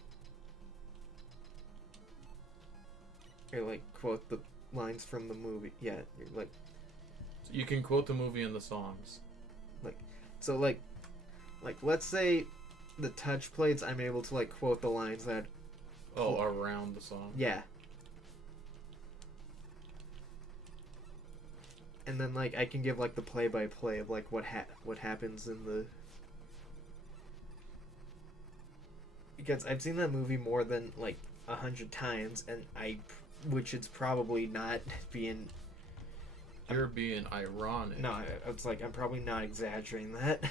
or like quote the lines from the movie. Yeah, you're like. So you can quote the movie and the songs. So like let's say the touch plates, I'm able to like quote the lines that. Oh, around the song. Yeah. And then like I can give like the play-by-play of like what happens in the. Because I've seen that movie more than like 100 times, and which is probably not being. You're being ironic. No, it's like I'm probably not exaggerating that.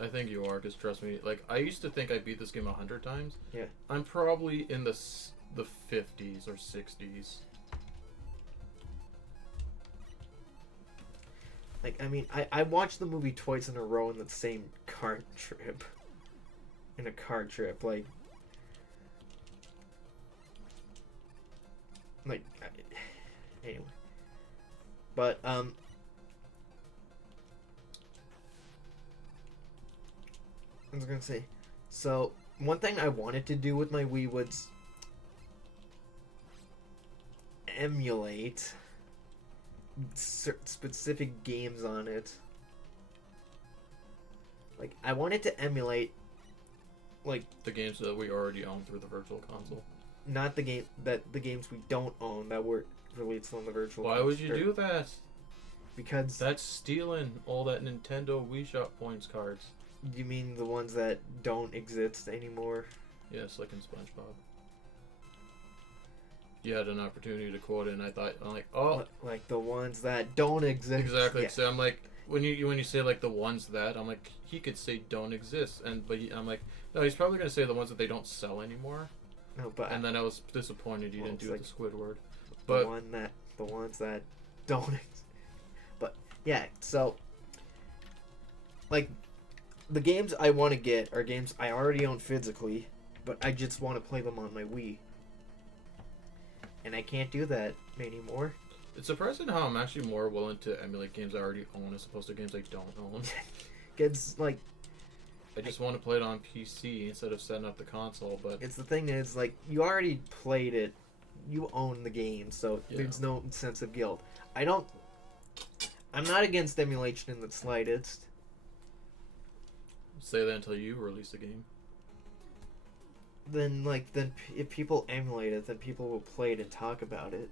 I think you are, because trust me, like, I used to think I beat this game 100 times. Yeah. I'm probably in the 50s or 60s. Like, I mean, I watched the movie twice in a row in the same car trip. In a car trip, like... Anyway. But, I was gonna say, so, one thing I wanted to do with my Wii was emulate specific games on it. Like, I wanted to emulate like The games that we already own through the virtual console. not the games we don't own that were released on the virtual. Why would you do that? Because That's stealing all that Nintendo Wii Shop points cards. you mean the ones that don't exist anymore? Yes, like in SpongeBob. You had an opportunity to quote it, and I'm like, oh, Like the ones that don't exist. exactly. Yeah. So I'm like, when you say like the ones that, I'm like, he could say don't exist, I'm like, no, he's probably gonna say the ones that they don't sell anymore. No, but And then I was disappointed you didn't do like the Squidward. the But ones that don't exist. But yeah, so like the games I want to get are games I already own physically, but I just want to play them on my Wii. And I can't do that anymore. it's surprising how I'm actually more willing to emulate games I already own as opposed to games I don't own. It's like I just want to play it on PC instead of setting up the console. But it's the thing is like you already played it, you own the game, so Yeah. there's no sense of guilt. I'm not against emulation in the slightest. say that until you release the game. Then if people emulate it, then people will play it and talk about it.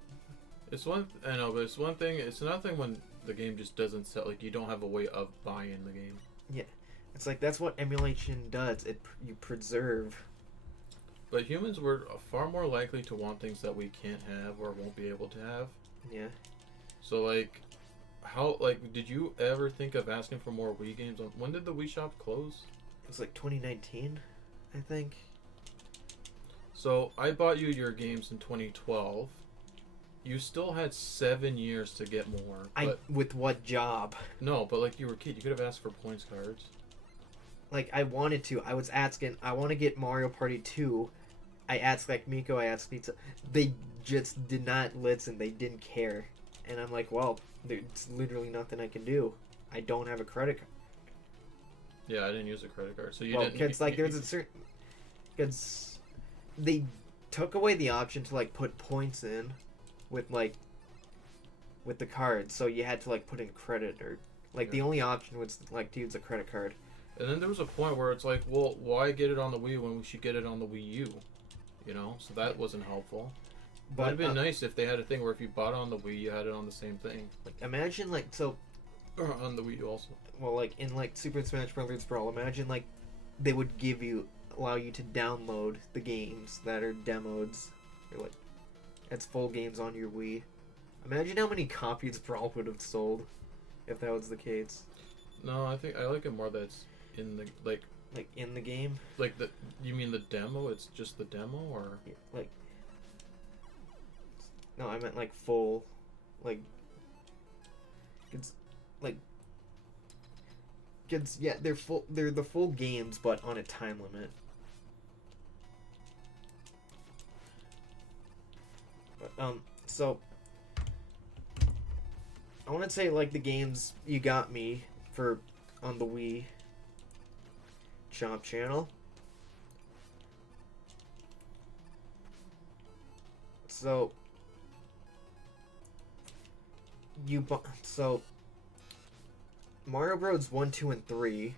It's one. I know, but it's one thing. It's another thing when the game just doesn't sell. Like you don't have a way of buying the game. It's like that's what emulation does. You preserve. But humans were far more likely to want things that we can't have or won't be able to have. Yeah. So like, did you ever think of asking for more Wii games? When did the Wii shop close? It was like 2019, I think. So I bought you your games in 2012. You still had 7 years to get more. But With what job? no, but like you were a kid, you could have asked for points cards. Like I wanted to. I was asking. I want to get Mario Party 2. I asked like Miko. I asked Pizza. They just did not listen. They didn't care. And I'm like, well, there's literally nothing I can do. I don't have a credit card. Yeah, I didn't use a credit card, so you Well, didn't. because like there's a certain. Because they took away the option to like put points in, with the cards. So you had to like put in credit or like the Yeah. only option was like to use a credit card. And then there was a point where it's like, well, why get it on the Wii when we should get it on the Wii U? You know, so that wasn't helpful. But it'd been nice if they had a thing where if you bought it on the Wii, you had it on the same thing. Like imagine like so. Or on the Wii U also. Well, like in like Super Smash Bros. Brawl, imagine like they would allow you to download the games that are demoed, or like as full games on your Wii. Imagine how many copies Brawl would have sold if that was the case. No, I think I like it more that it's in the Like in the game, like the. You mean the demo? It's just the demo, or yeah, like. No, I meant like full, like. It's like. Cause yeah, they're full. They're the full games, but on a time limit. But, so I want to say like the games you got me for on the Wii Shop channel. So Mario Bros 1, 2, and 3,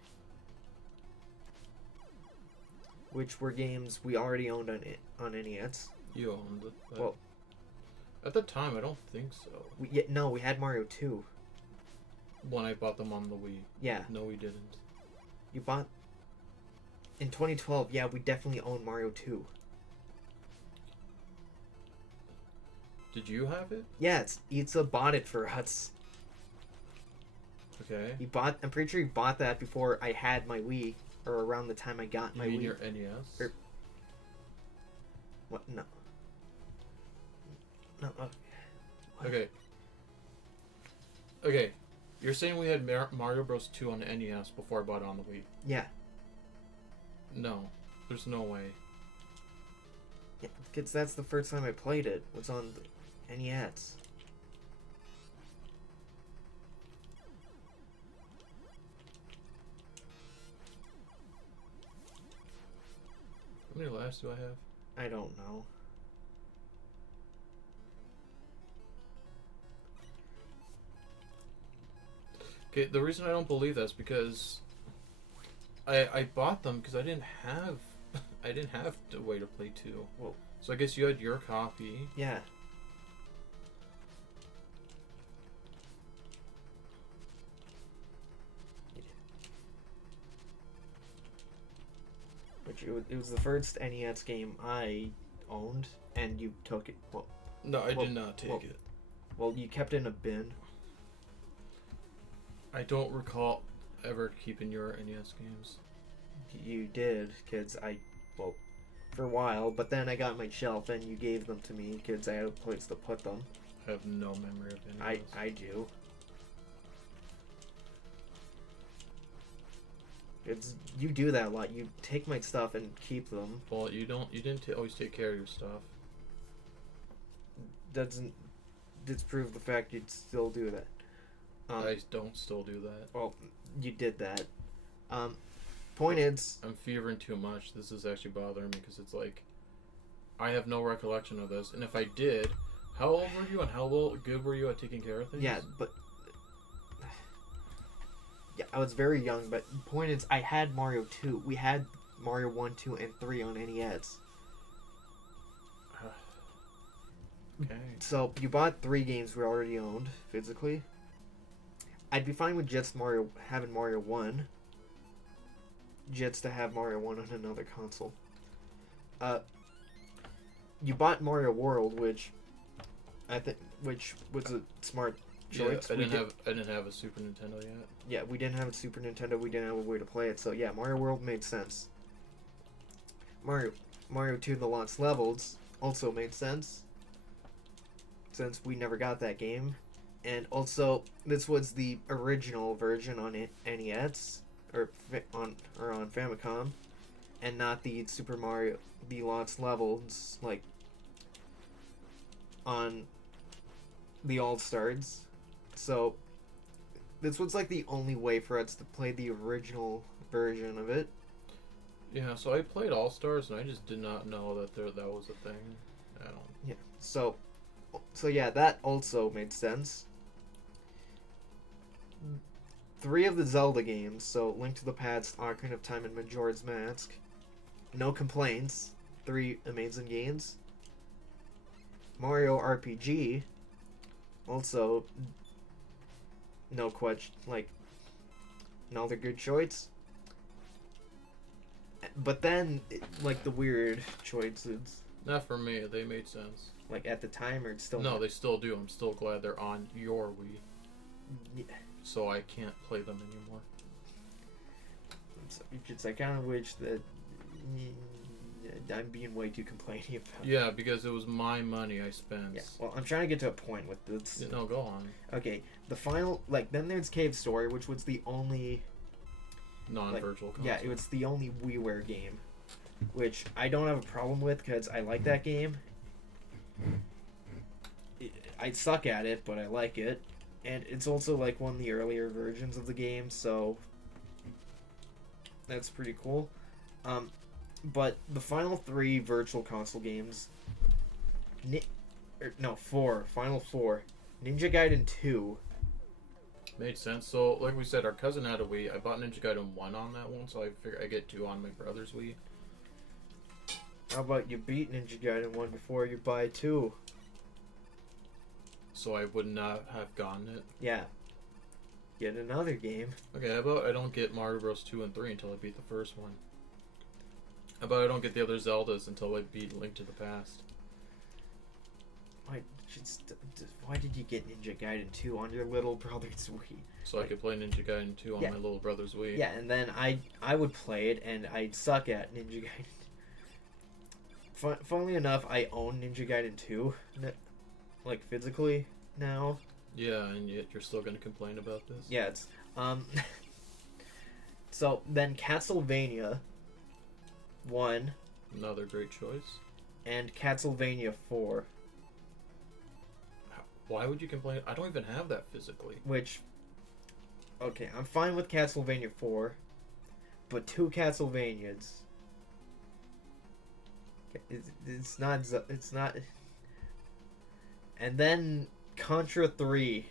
which were games we already owned on NES. you owned it. Well, at the time, I don't think so. we had Mario 2. When I bought them on the Wii. Yeah, No, we didn't. you bought in 2012. Yeah, we definitely owned Mario 2. Did you have it? Yeah, Itza bought it for us. Okay. I'm pretty sure he bought that before I had my Wii, or around the time I got my You mean Wii. your NES? Or- What? No. No. Okay. Okay. You're saying we had Mario Bros. 2 on the NES before I bought it on the Wii? Yeah. No. There's no way. Yeah, because that's the first time I played it. Was on the NES. How many lives do I have? I don't know. Okay, the reason I don't believe that's because I bought them because I didn't have I didn't have a way to play 2. Well, so I guess you had your copy. yeah. Which it was the first NES game I owned, and you took it. Well, No, I did not take it. well, you kept it in a bin. I don't recall ever keeping your NES games. You did, kids. For a while, but then I got my shelf, and you gave them to me, kids. I had a place to put them. I have no memory of any of those. I do. You do that a lot. You take my stuff and keep them. Well, you didn't always take care of your stuff. Doesn't disprove the fact you'd still do that. I don't still do that. Well, you did that. Point is, I'm fevering too much. This is actually bothering me because it's like, I have no recollection of this. And if I did, how old were you and how good were you at taking care of things? yeah, but yeah, I was very young. But point is, I had Mario 2. We had Mario 1, 2, and 3 on NES. Okay. So you bought 3 games we already owned physically. I'd be fine with just having Mario 1. Just to have Mario 1 on another console. You bought Mario World, which was a smart choice. Yeah, I didn't have a Super Nintendo yet. Yeah, we didn't have a Super Nintendo. We didn't have a way to play it. So yeah, Mario World made sense. Mario 2: The Lost Levels also made sense, since we never got that game, and also this was the original version on NES or on Famicom, and not the Super Mario The Lost Levels like on the All Stars. So this was like the only way for us to play the original version of it. Yeah, so I played All Stars and I just did not know that that was a thing. I don't. Yeah. So yeah, that also made sense. 3 of the Zelda games, so Link to the Past, Ocarina of Time, and Majora's Mask. No complaints. 3 amazing games. Mario RPG, also no question, like another good choice. But then, like the weird choices, Not for me. They made sense. like at the time, or it's still No, not? they still do. I'm still glad they're on your Wii, Yeah. so I can't play them anymore. I kind of wish that I'm being way too complaining about. Yeah, because it was my money I spent. Yeah. Well, I'm trying to get to a point with this. No, go on. Okay, the final, then there's Cave Story, which was the only Non-virtual console. Yeah, it was the only WiiWare game, which I don't have a problem with because I like that game. I suck at it, but I like it, and it's also like one of the earlier versions of the game, so that's pretty cool. But the final 3 virtual console games, final 4, Ninja Gaiden 2. Made sense. So, like we said, our cousin had a Wii. I bought Ninja Gaiden 1 on that one, so I figure I get 2 on my brother's Wii. How about you beat Ninja Gaiden 1 before you buy 2? So I would not have gotten it. Yeah. Get another game. Okay, how about I don't get Mario Bros. 2 and 3 until I beat the first one? How about I don't get the other Zeldas until I beat Link to the Past? Why did you get Ninja Gaiden 2 on your little brother's Wii? So I could play Ninja Gaiden 2 on my little brother's Wii. Yeah, and then I would play it, and I'd suck at Ninja Gaiden. Funnily enough, I own Ninja Gaiden 2, like physically now. Yeah, and yet you're still gonna complain about this? Yeah, it's So then Castlevania 1 Another great choice. and Castlevania 4, Why would you complain? I don't even have that physically. which, okay, I'm fine with Castlevania 4, but 2 Castlevanias, it's not, and then Contra 3.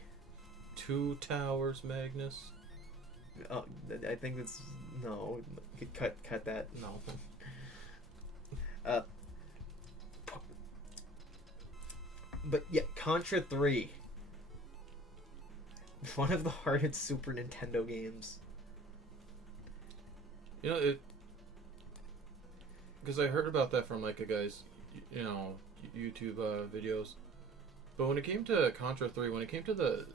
2 Towers, Magnus? Oh, I think that's, no, cut that. No. But yeah, Contra 3. One of the hardest Super Nintendo games. You know, it. Because I heard about that from like a guy's, YouTube videos. But when it came to Contra 3, when it came to the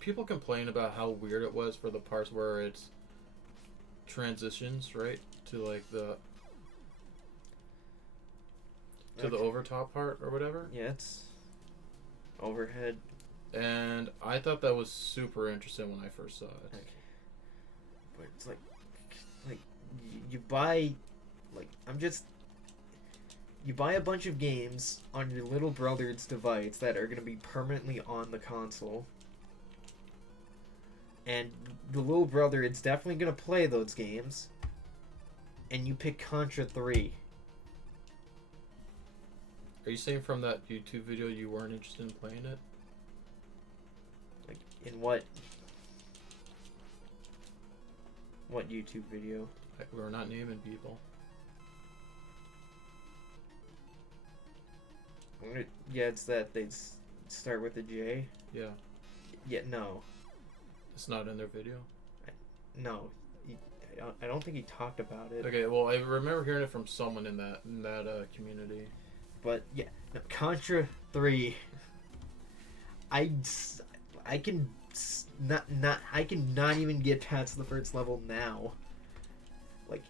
people complain about how weird it was for the parts where it's transitions, right? To like the overtop part or whatever. Yeah, it's overhead. And I thought that was super interesting when I first saw it. Okay. But it's like you buy, you buy a bunch of games on your little brother's device that are going to be permanently on the console. And the little brother is definitely going to play those games. And you pick Contra 3. Are you saying from that YouTube video you weren't interested in playing it? Like, in what? What YouTube video? We're not naming people. Yeah, it's that they start with a J. Yeah. Yeah, no. It's not in their video? No. I don't think he talked about it. Okay, well, I remember hearing it from someone in that community. But yeah, no, Contra 3. I can not even get past the first level now. Like,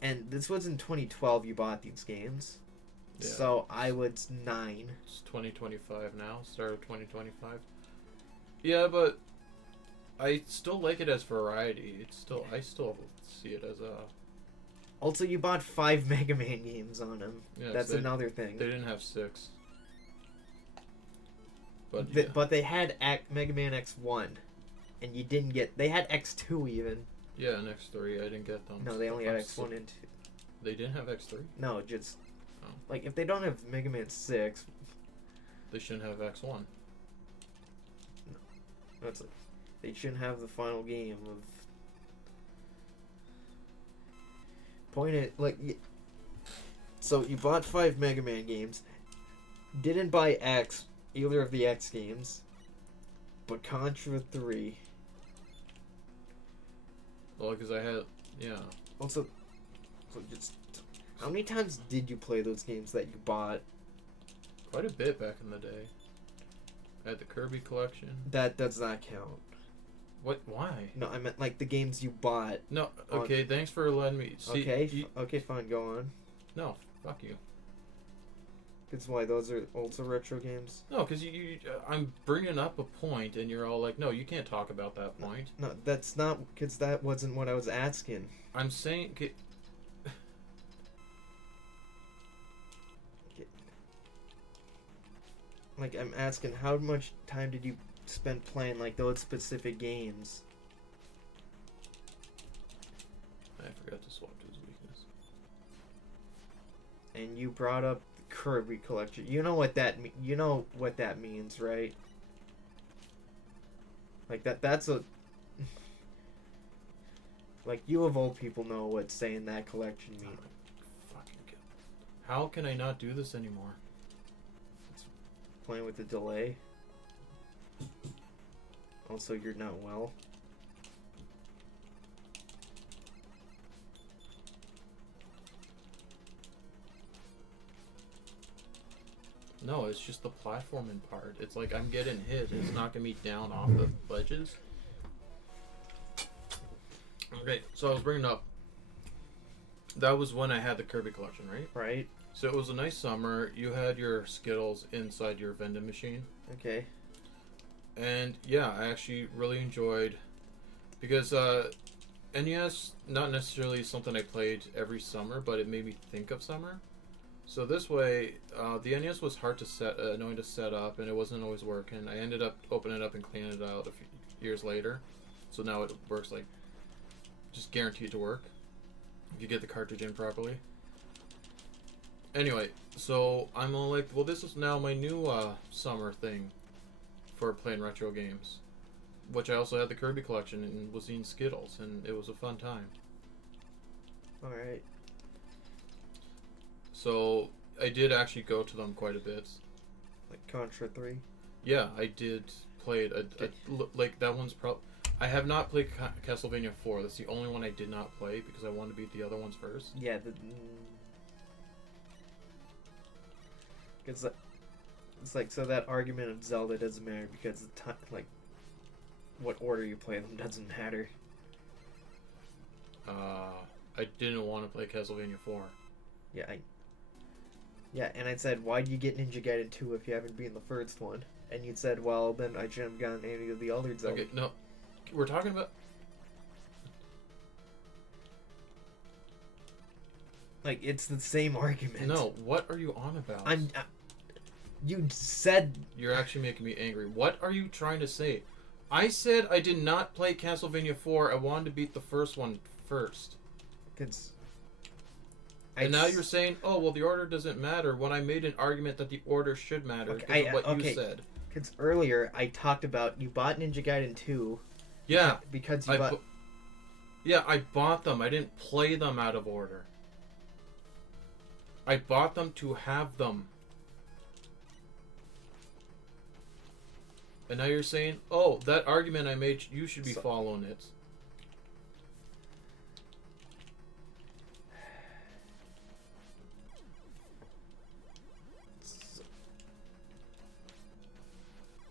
and this was in 2012. You bought these games, Yeah. so I was 9. It's 2025 now. Start of 2025. Yeah, but I still like it as variety. I still see it as a. Also, you bought 5 Mega Man games on them. Yeah, That's another thing. They didn't have 6. But they had Mega Man X1, and you didn't get. They had X2 even. Yeah, and X3. I didn't get them. No, they only had X1 and 2. They didn't have X3? No, just Oh. like if they don't have Mega Man 6, They shouldn't have X1. that's like, they shouldn't have the final game of. So you bought 5 Mega Man games, didn't buy either of the X games, but Contra 3. Well, because I had, yeah. Also, so just how many times did you play those games that you bought? Quite a bit back in the day. I had the Kirby collection. That does not count. What? Why? No, I meant like the games you bought. No, okay, thanks for letting me see. Okay, okay, fine, go on. No, fuck you. That's why those are also retro games. No, because I'm bringing up a point, and you're all like, no, you can't talk about that point. No, that's not, because that wasn't what I was asking. I'm saying... Like, I'm asking, how much time did you spend playing, like, those specific games? I forgot to swap to his weakness. And you brought up the Kirby collection. You know what that means, right? Like, that's a... Like, you of all people know what saying that collection means. How can I not do this anymore? Playing with the delay. Also, you're not well. No, it's just the platforming part. It's like I'm getting hit. It's knocking me down off the ledges. Okay, so I was bringing up. That was when I had the Kirby collection, right? Right. So it was a nice summer. You had your Skittles inside your vending machine. Okay. And yeah, I actually really enjoyed because NES not necessarily something I played every summer, but it made me think of summer. So this way, the NES was hard to annoying to set up, and it wasn't always working. I ended up opening it up and cleaning it out a few years later, so now it works like just guaranteed to work if you get the cartridge in properly. Anyway, so I'm all like, well, this is now my new summer thing for playing retro games, which I also had the Kirby collection and was eating Skittles, and it was a fun time. All right. So I did actually go to them quite a bit. Like Contra 3. Yeah, I did play it. Like that one's I have not played Castlevania 4. That's the only one I did not play because I wanted to beat the other ones first. Yeah, it's like so that argument of Zelda doesn't matter because the time, like, what order you play them doesn't matter. I didn't want to play Castlevania 4. Yeah, and I said, why do you get Ninja Gaiden 2 if you haven't beaten the first one? And you said, well, then I shouldn't have gotten any of the other Zelda. Okay, no, we're talking about. Like, it's the same argument. No, what are you on about? You said... You're actually making me angry. What are you trying to say? I said I did not play Castlevania 4. I wanted to beat the first one first. And now you're saying, oh, well, the order doesn't matter, when I made an argument that the order should matter because of what you said. Because earlier I talked about you bought Ninja Gaiden 2. Yeah. Because you bought... Yeah, I bought them. I didn't play them out of order. I bought them to have them. And now you're saying, oh, that argument I made, you should be following it.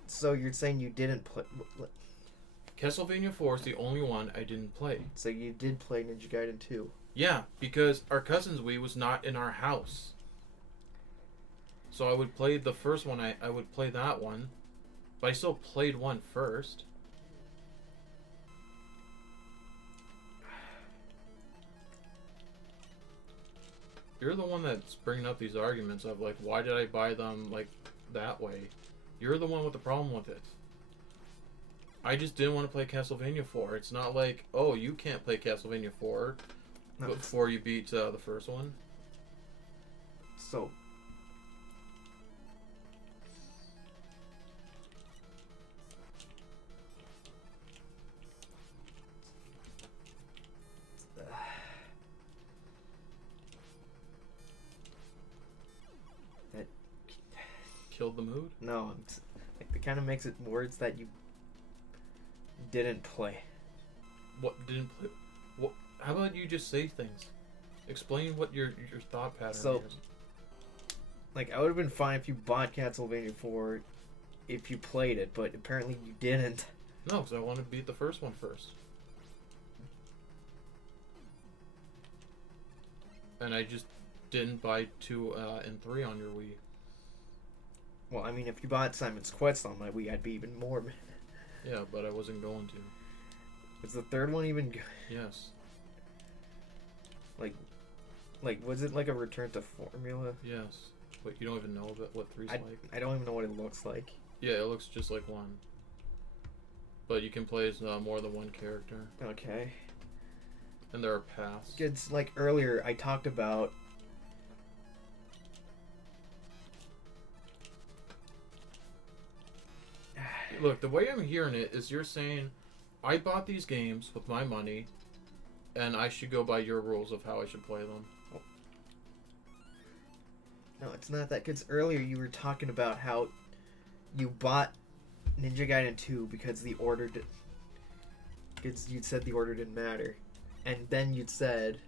So you're saying you didn't play... Castlevania 4 is the only one I didn't play. So you did play Ninja Gaiden 2. Yeah, because our cousin's Wii was not in our house. So I would play the first one, I would play that one. But I still played one first. You're the one that's bringing up these arguments of, like, why did I buy them, like, that way? You're the one with the problem with it. I just didn't want to play Castlevania 4. It's not like, oh, you can't play Castlevania 4 before you beat the first one. So... Killed the mood? No, it kind of makes it words that you didn't play. What didn't play? What? How about you just say things? Explain what your thought pattern is. Like, I would have been fine if you bought Castlevania 4 if you played it, but apparently you didn't. No, because I wanted to beat the first one first. And I just didn't buy 2 and 3 on your Wii. Well, I mean, if you bought Simon's Quest on my Wii, I'd be even more mad. Yeah, but I wasn't going to. Is the third one even good? Yes. Like, was it like a return to formula? Yes. Wait, you don't even know about what 3's like? I don't even know what it looks like. Yeah, it looks just like 1. But you can play as more than one character. Okay. And there are paths. It's like earlier I talked about... Look, the way I'm hearing it is you're saying, I bought these games with my money, and I should go by your rules of how I should play them. No, it's not that. Because earlier you were talking about how you bought Ninja Gaiden 2 because the order did... Because you said the order didn't matter. And then you said...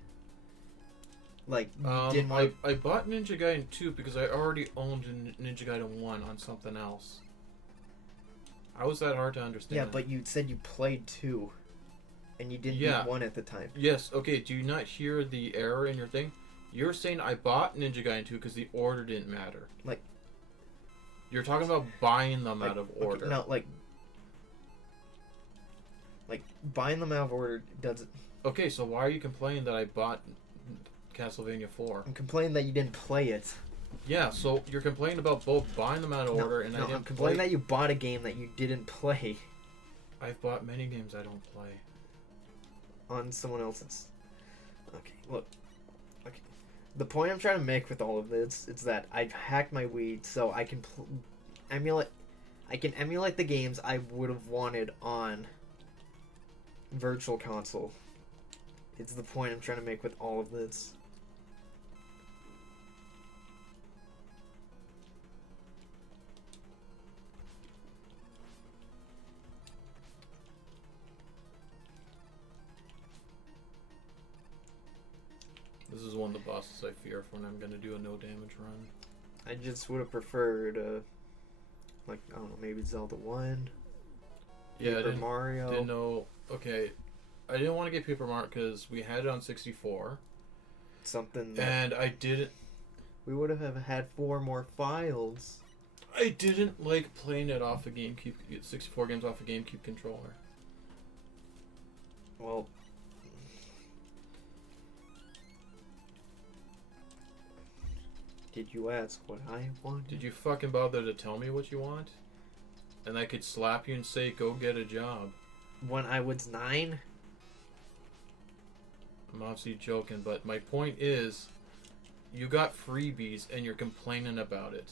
Like, you didn't want... I bought Ninja Gaiden 2 because I already owned Ninja Gaiden 1 on something else. How is that hard to understand? Yeah, but you said you played 2. And you didn't beat 1 at the time. Yes, okay, do you not hear the error in your thing? You're saying I bought Ninja Gaiden 2 because the order didn't matter. Like... You're talking about buying them out of order. Okay, no, like, buying them out of order doesn't... Okay, so why are you complaining that I bought Castlevania 4? I'm complaining that you didn't play it. Yeah, so you're complaining about both buying them out of order and I didn't I'm complaining that you bought a game that you didn't play. I've bought many games I don't play. On someone else's... Okay, look. Okay. The point I'm trying to make with all of this is that I've hacked my Wii so I can emulate... I can emulate the games I would have wanted on Virtual Console. It's the point I'm trying to make with all of this. is one of the bosses I fear when I'm gonna do a no damage run. I just would have preferred, like, I don't know, maybe Zelda 1, Yeah, Paper Mario. didn't know. Okay, I didn't want to get Paper Mario because we had it on 64. Something that And I didn't. we would have had 4 more files. I didn't like playing it off a GameCube. 64 games off a GameCube controller. Well, did you ask what I wanted? Did you fucking bother to tell me what you want? And I could slap you and say, "Go get a job." When I was 9? I'm obviously joking, but my point is, you got freebies and you're complaining about it.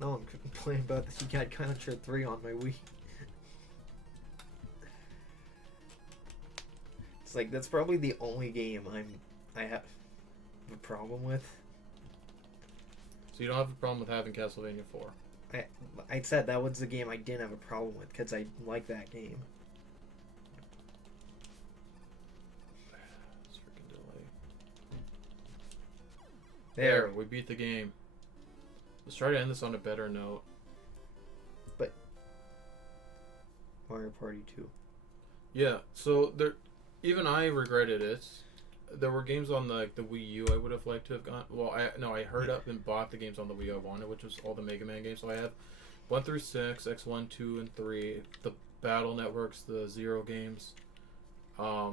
No, I'm complaining about this. You got Contra 3 on my Wii. It's like, that's probably the only game I have a problem with. So you don't have a problem with having Castlevania 4. I said that was the game I didn't have a problem with because I like that game. This freaking delay. There. We beat the game. Let's try to end this on a better note. Mario Party 2. Yeah, so there, even I regretted it. There were games on the Wii U I would have liked to have gone. Well, I hurried up and bought the games on the Wii U I wanted, which was all the Mega Man games. So I have 1 through 6, X1, 2, and 3, the Battle Networks, the Zero games. I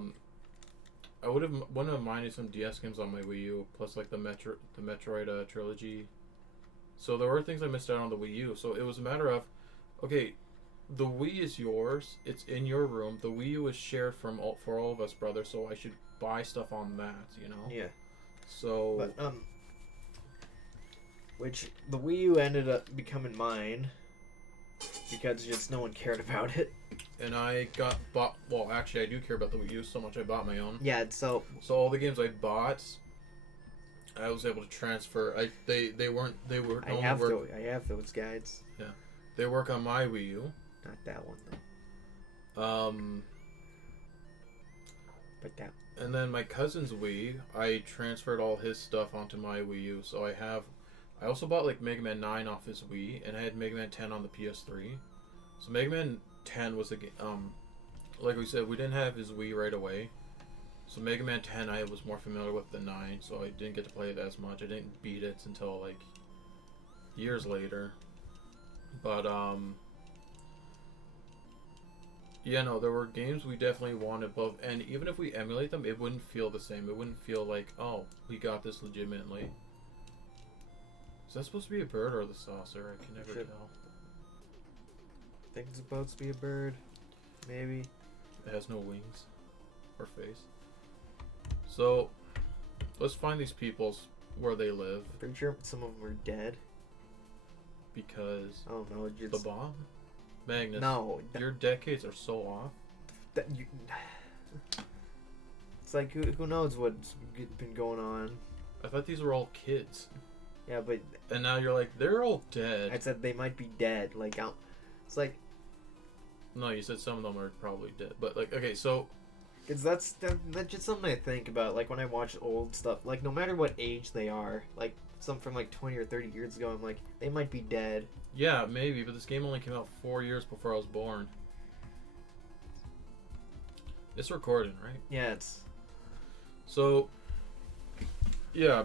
wouldn't have minded some DS games on my Wii U, plus like the Metroid trilogy. So there were things I missed out on the Wii U. So it was a matter of, okay, the Wii is yours. It's in your room. The Wii U is shared for all of us, brother. So I should buy stuff on that, you know? Yeah. So... But, which, the Wii U ended up becoming mine because just no one cared about it. And I bought... Well, actually, I do care about the Wii U so much I bought my own. Yeah, so... So all the games I bought, I was able to transfer. I have those guides. Yeah. They work on my Wii U. Not that one, though. But that... And then my cousin's Wii, I transferred all his stuff onto my Wii U. So I also bought like Mega Man 9 off his Wii, and I had Mega Man 10 on the PS3. So Mega Man 10 was a game, like we said, we didn't have his Wii right away. So Mega Man 10 I was more familiar with than 9, so I didn't get to play it as much. I didn't beat it until like years later. But yeah, no, there were games we definitely wanted both, and even if we emulate them, it wouldn't feel the same. It wouldn't feel like, oh, we got this legitimately. Is that supposed to be a bird or the saucer? I can never tell. I think it's supposed to be a bird. Maybe. It has no wings or face. So, let's find these peoples where they live. I'm pretty sure some of them are dead. Because... I don't know, just... The bomb? Magnus, No. your decades are so off. It's like, who knows what's been going on. I thought these were all kids. Yeah, but... And now you're like, they're all dead. I said they might be dead. Like, it's like... No, you said some of them are probably dead. But, like, okay, so... Because that's just something I think about. Like, when I watch old stuff, like, no matter what age they are, like, some from, like, 20 or 30 years ago, I'm like, they might be dead. Yeah, maybe, but this game only came out 4 years before I was born. It's recording, right? Yeah, it's... So, yeah,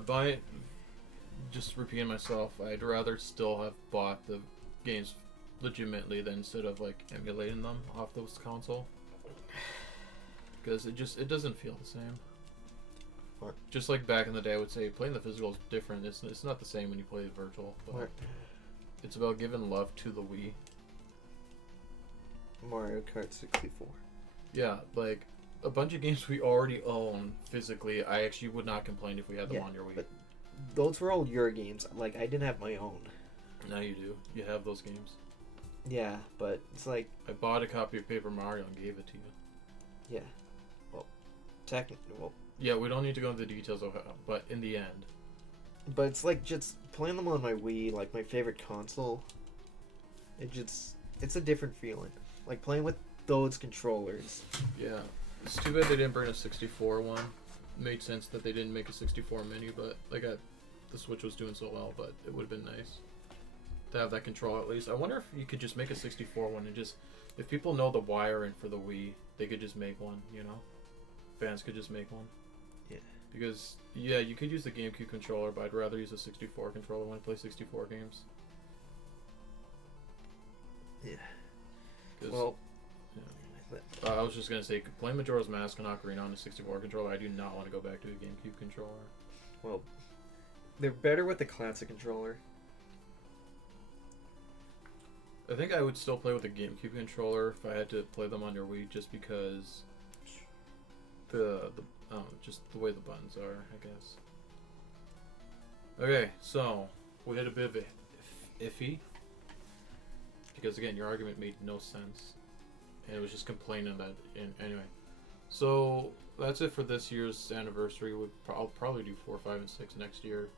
just repeating myself, I'd rather still have bought the games legitimately than instead of, like, emulating them off this console. Because it doesn't feel the same. What? Just like back in the day, I would say playing the physical is different. It's not the same when you play the virtual. But What? it's about giving love to the Wii. Mario Kart 64. Yeah, like a bunch of games we already own physically. I actually would not complain if we had them on your Wii. But those were all your games. Like, I didn't have my own. Now you do. You have those games. Yeah, but it's like... I bought a copy of Paper Mario and gave it to you. Yeah. Well, technically, well... Yeah, we don't need to go into the details of how, but in the end. But it's like just playing them on my Wii, like my favorite console. It's a different feeling. Like playing with those controllers. Yeah. It's too bad they didn't bring a 64 one. made sense that they didn't make a 64 menu, but like the Switch was doing so well, but it would have been nice to have that control at least. I wonder if you could just make a 64 one and just, if people know the wiring for the Wii, they could just make one, you know? Fans could just make one. Yeah. Because, yeah, you could use the GameCube controller, but I'd rather use a 64 controller when I play 64 games. Yeah. 'Cause, Well, yeah. I was just going to say, playing Majora's Mask and Ocarina on a 64 controller, I do not want to go back to a GameCube controller. well, they're better with the classic controller. I think I would still play with a GameCube controller if I had to play them on your Wii, just because just the way the buttons are, I guess. Okay, so we had a bit of iffy because again, your argument made no sense, and it was just complaining that. Anyway, so that's it for this year's anniversary. I'll probably do 4, 5, and 6 next year.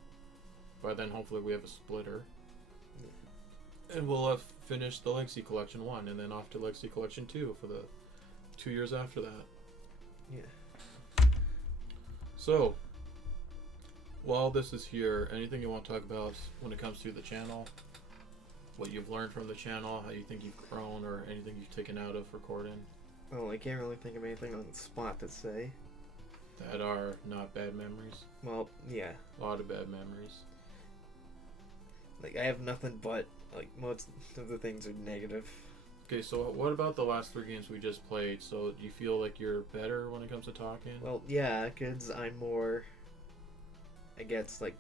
By then, hopefully, we have a splitter. And we'll have finished the Legacy Collection 1, and then off to Legacy Collection 2 for the 2 years after that. Yeah. So, while this is here, anything you want to talk about when it comes to the channel? What you've learned from the channel, how you think you've grown, or anything you've taken out of recording Well, I can't really think of anything on the spot to say. that are not bad memories? Well, yeah. A lot of bad memories. Like, I have nothing but, like, most of the things are negative. Okay, so what about the last 3 games we just played? So do you feel like you're better when it comes to talking? Well, yeah, because I'm more, I guess, like,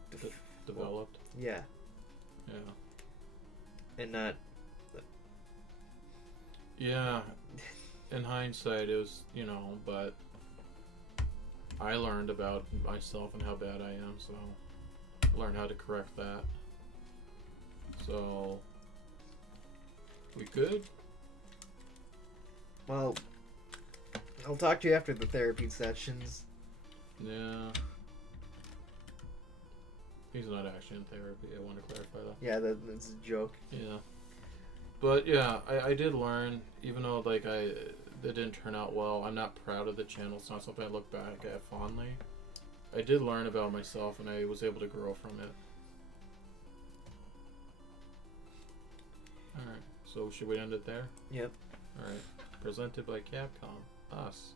Developed? yeah, Yeah. and not, Yeah. In hindsight, it was, but I learned about myself and how bad I am, so learned how to correct that. So, we good? well, I'll talk to you after the therapy sessions. Yeah. He's not actually in therapy, I want to clarify that. Yeah, that's a joke. Yeah. But yeah, I did learn, even though that didn't turn out well. I'm not proud of the channel. It's not something I look back at fondly. I did learn about myself, and I was able to grow from it. Alright, so should we end it there? Yep. Alright. Presented by Capcom. Us.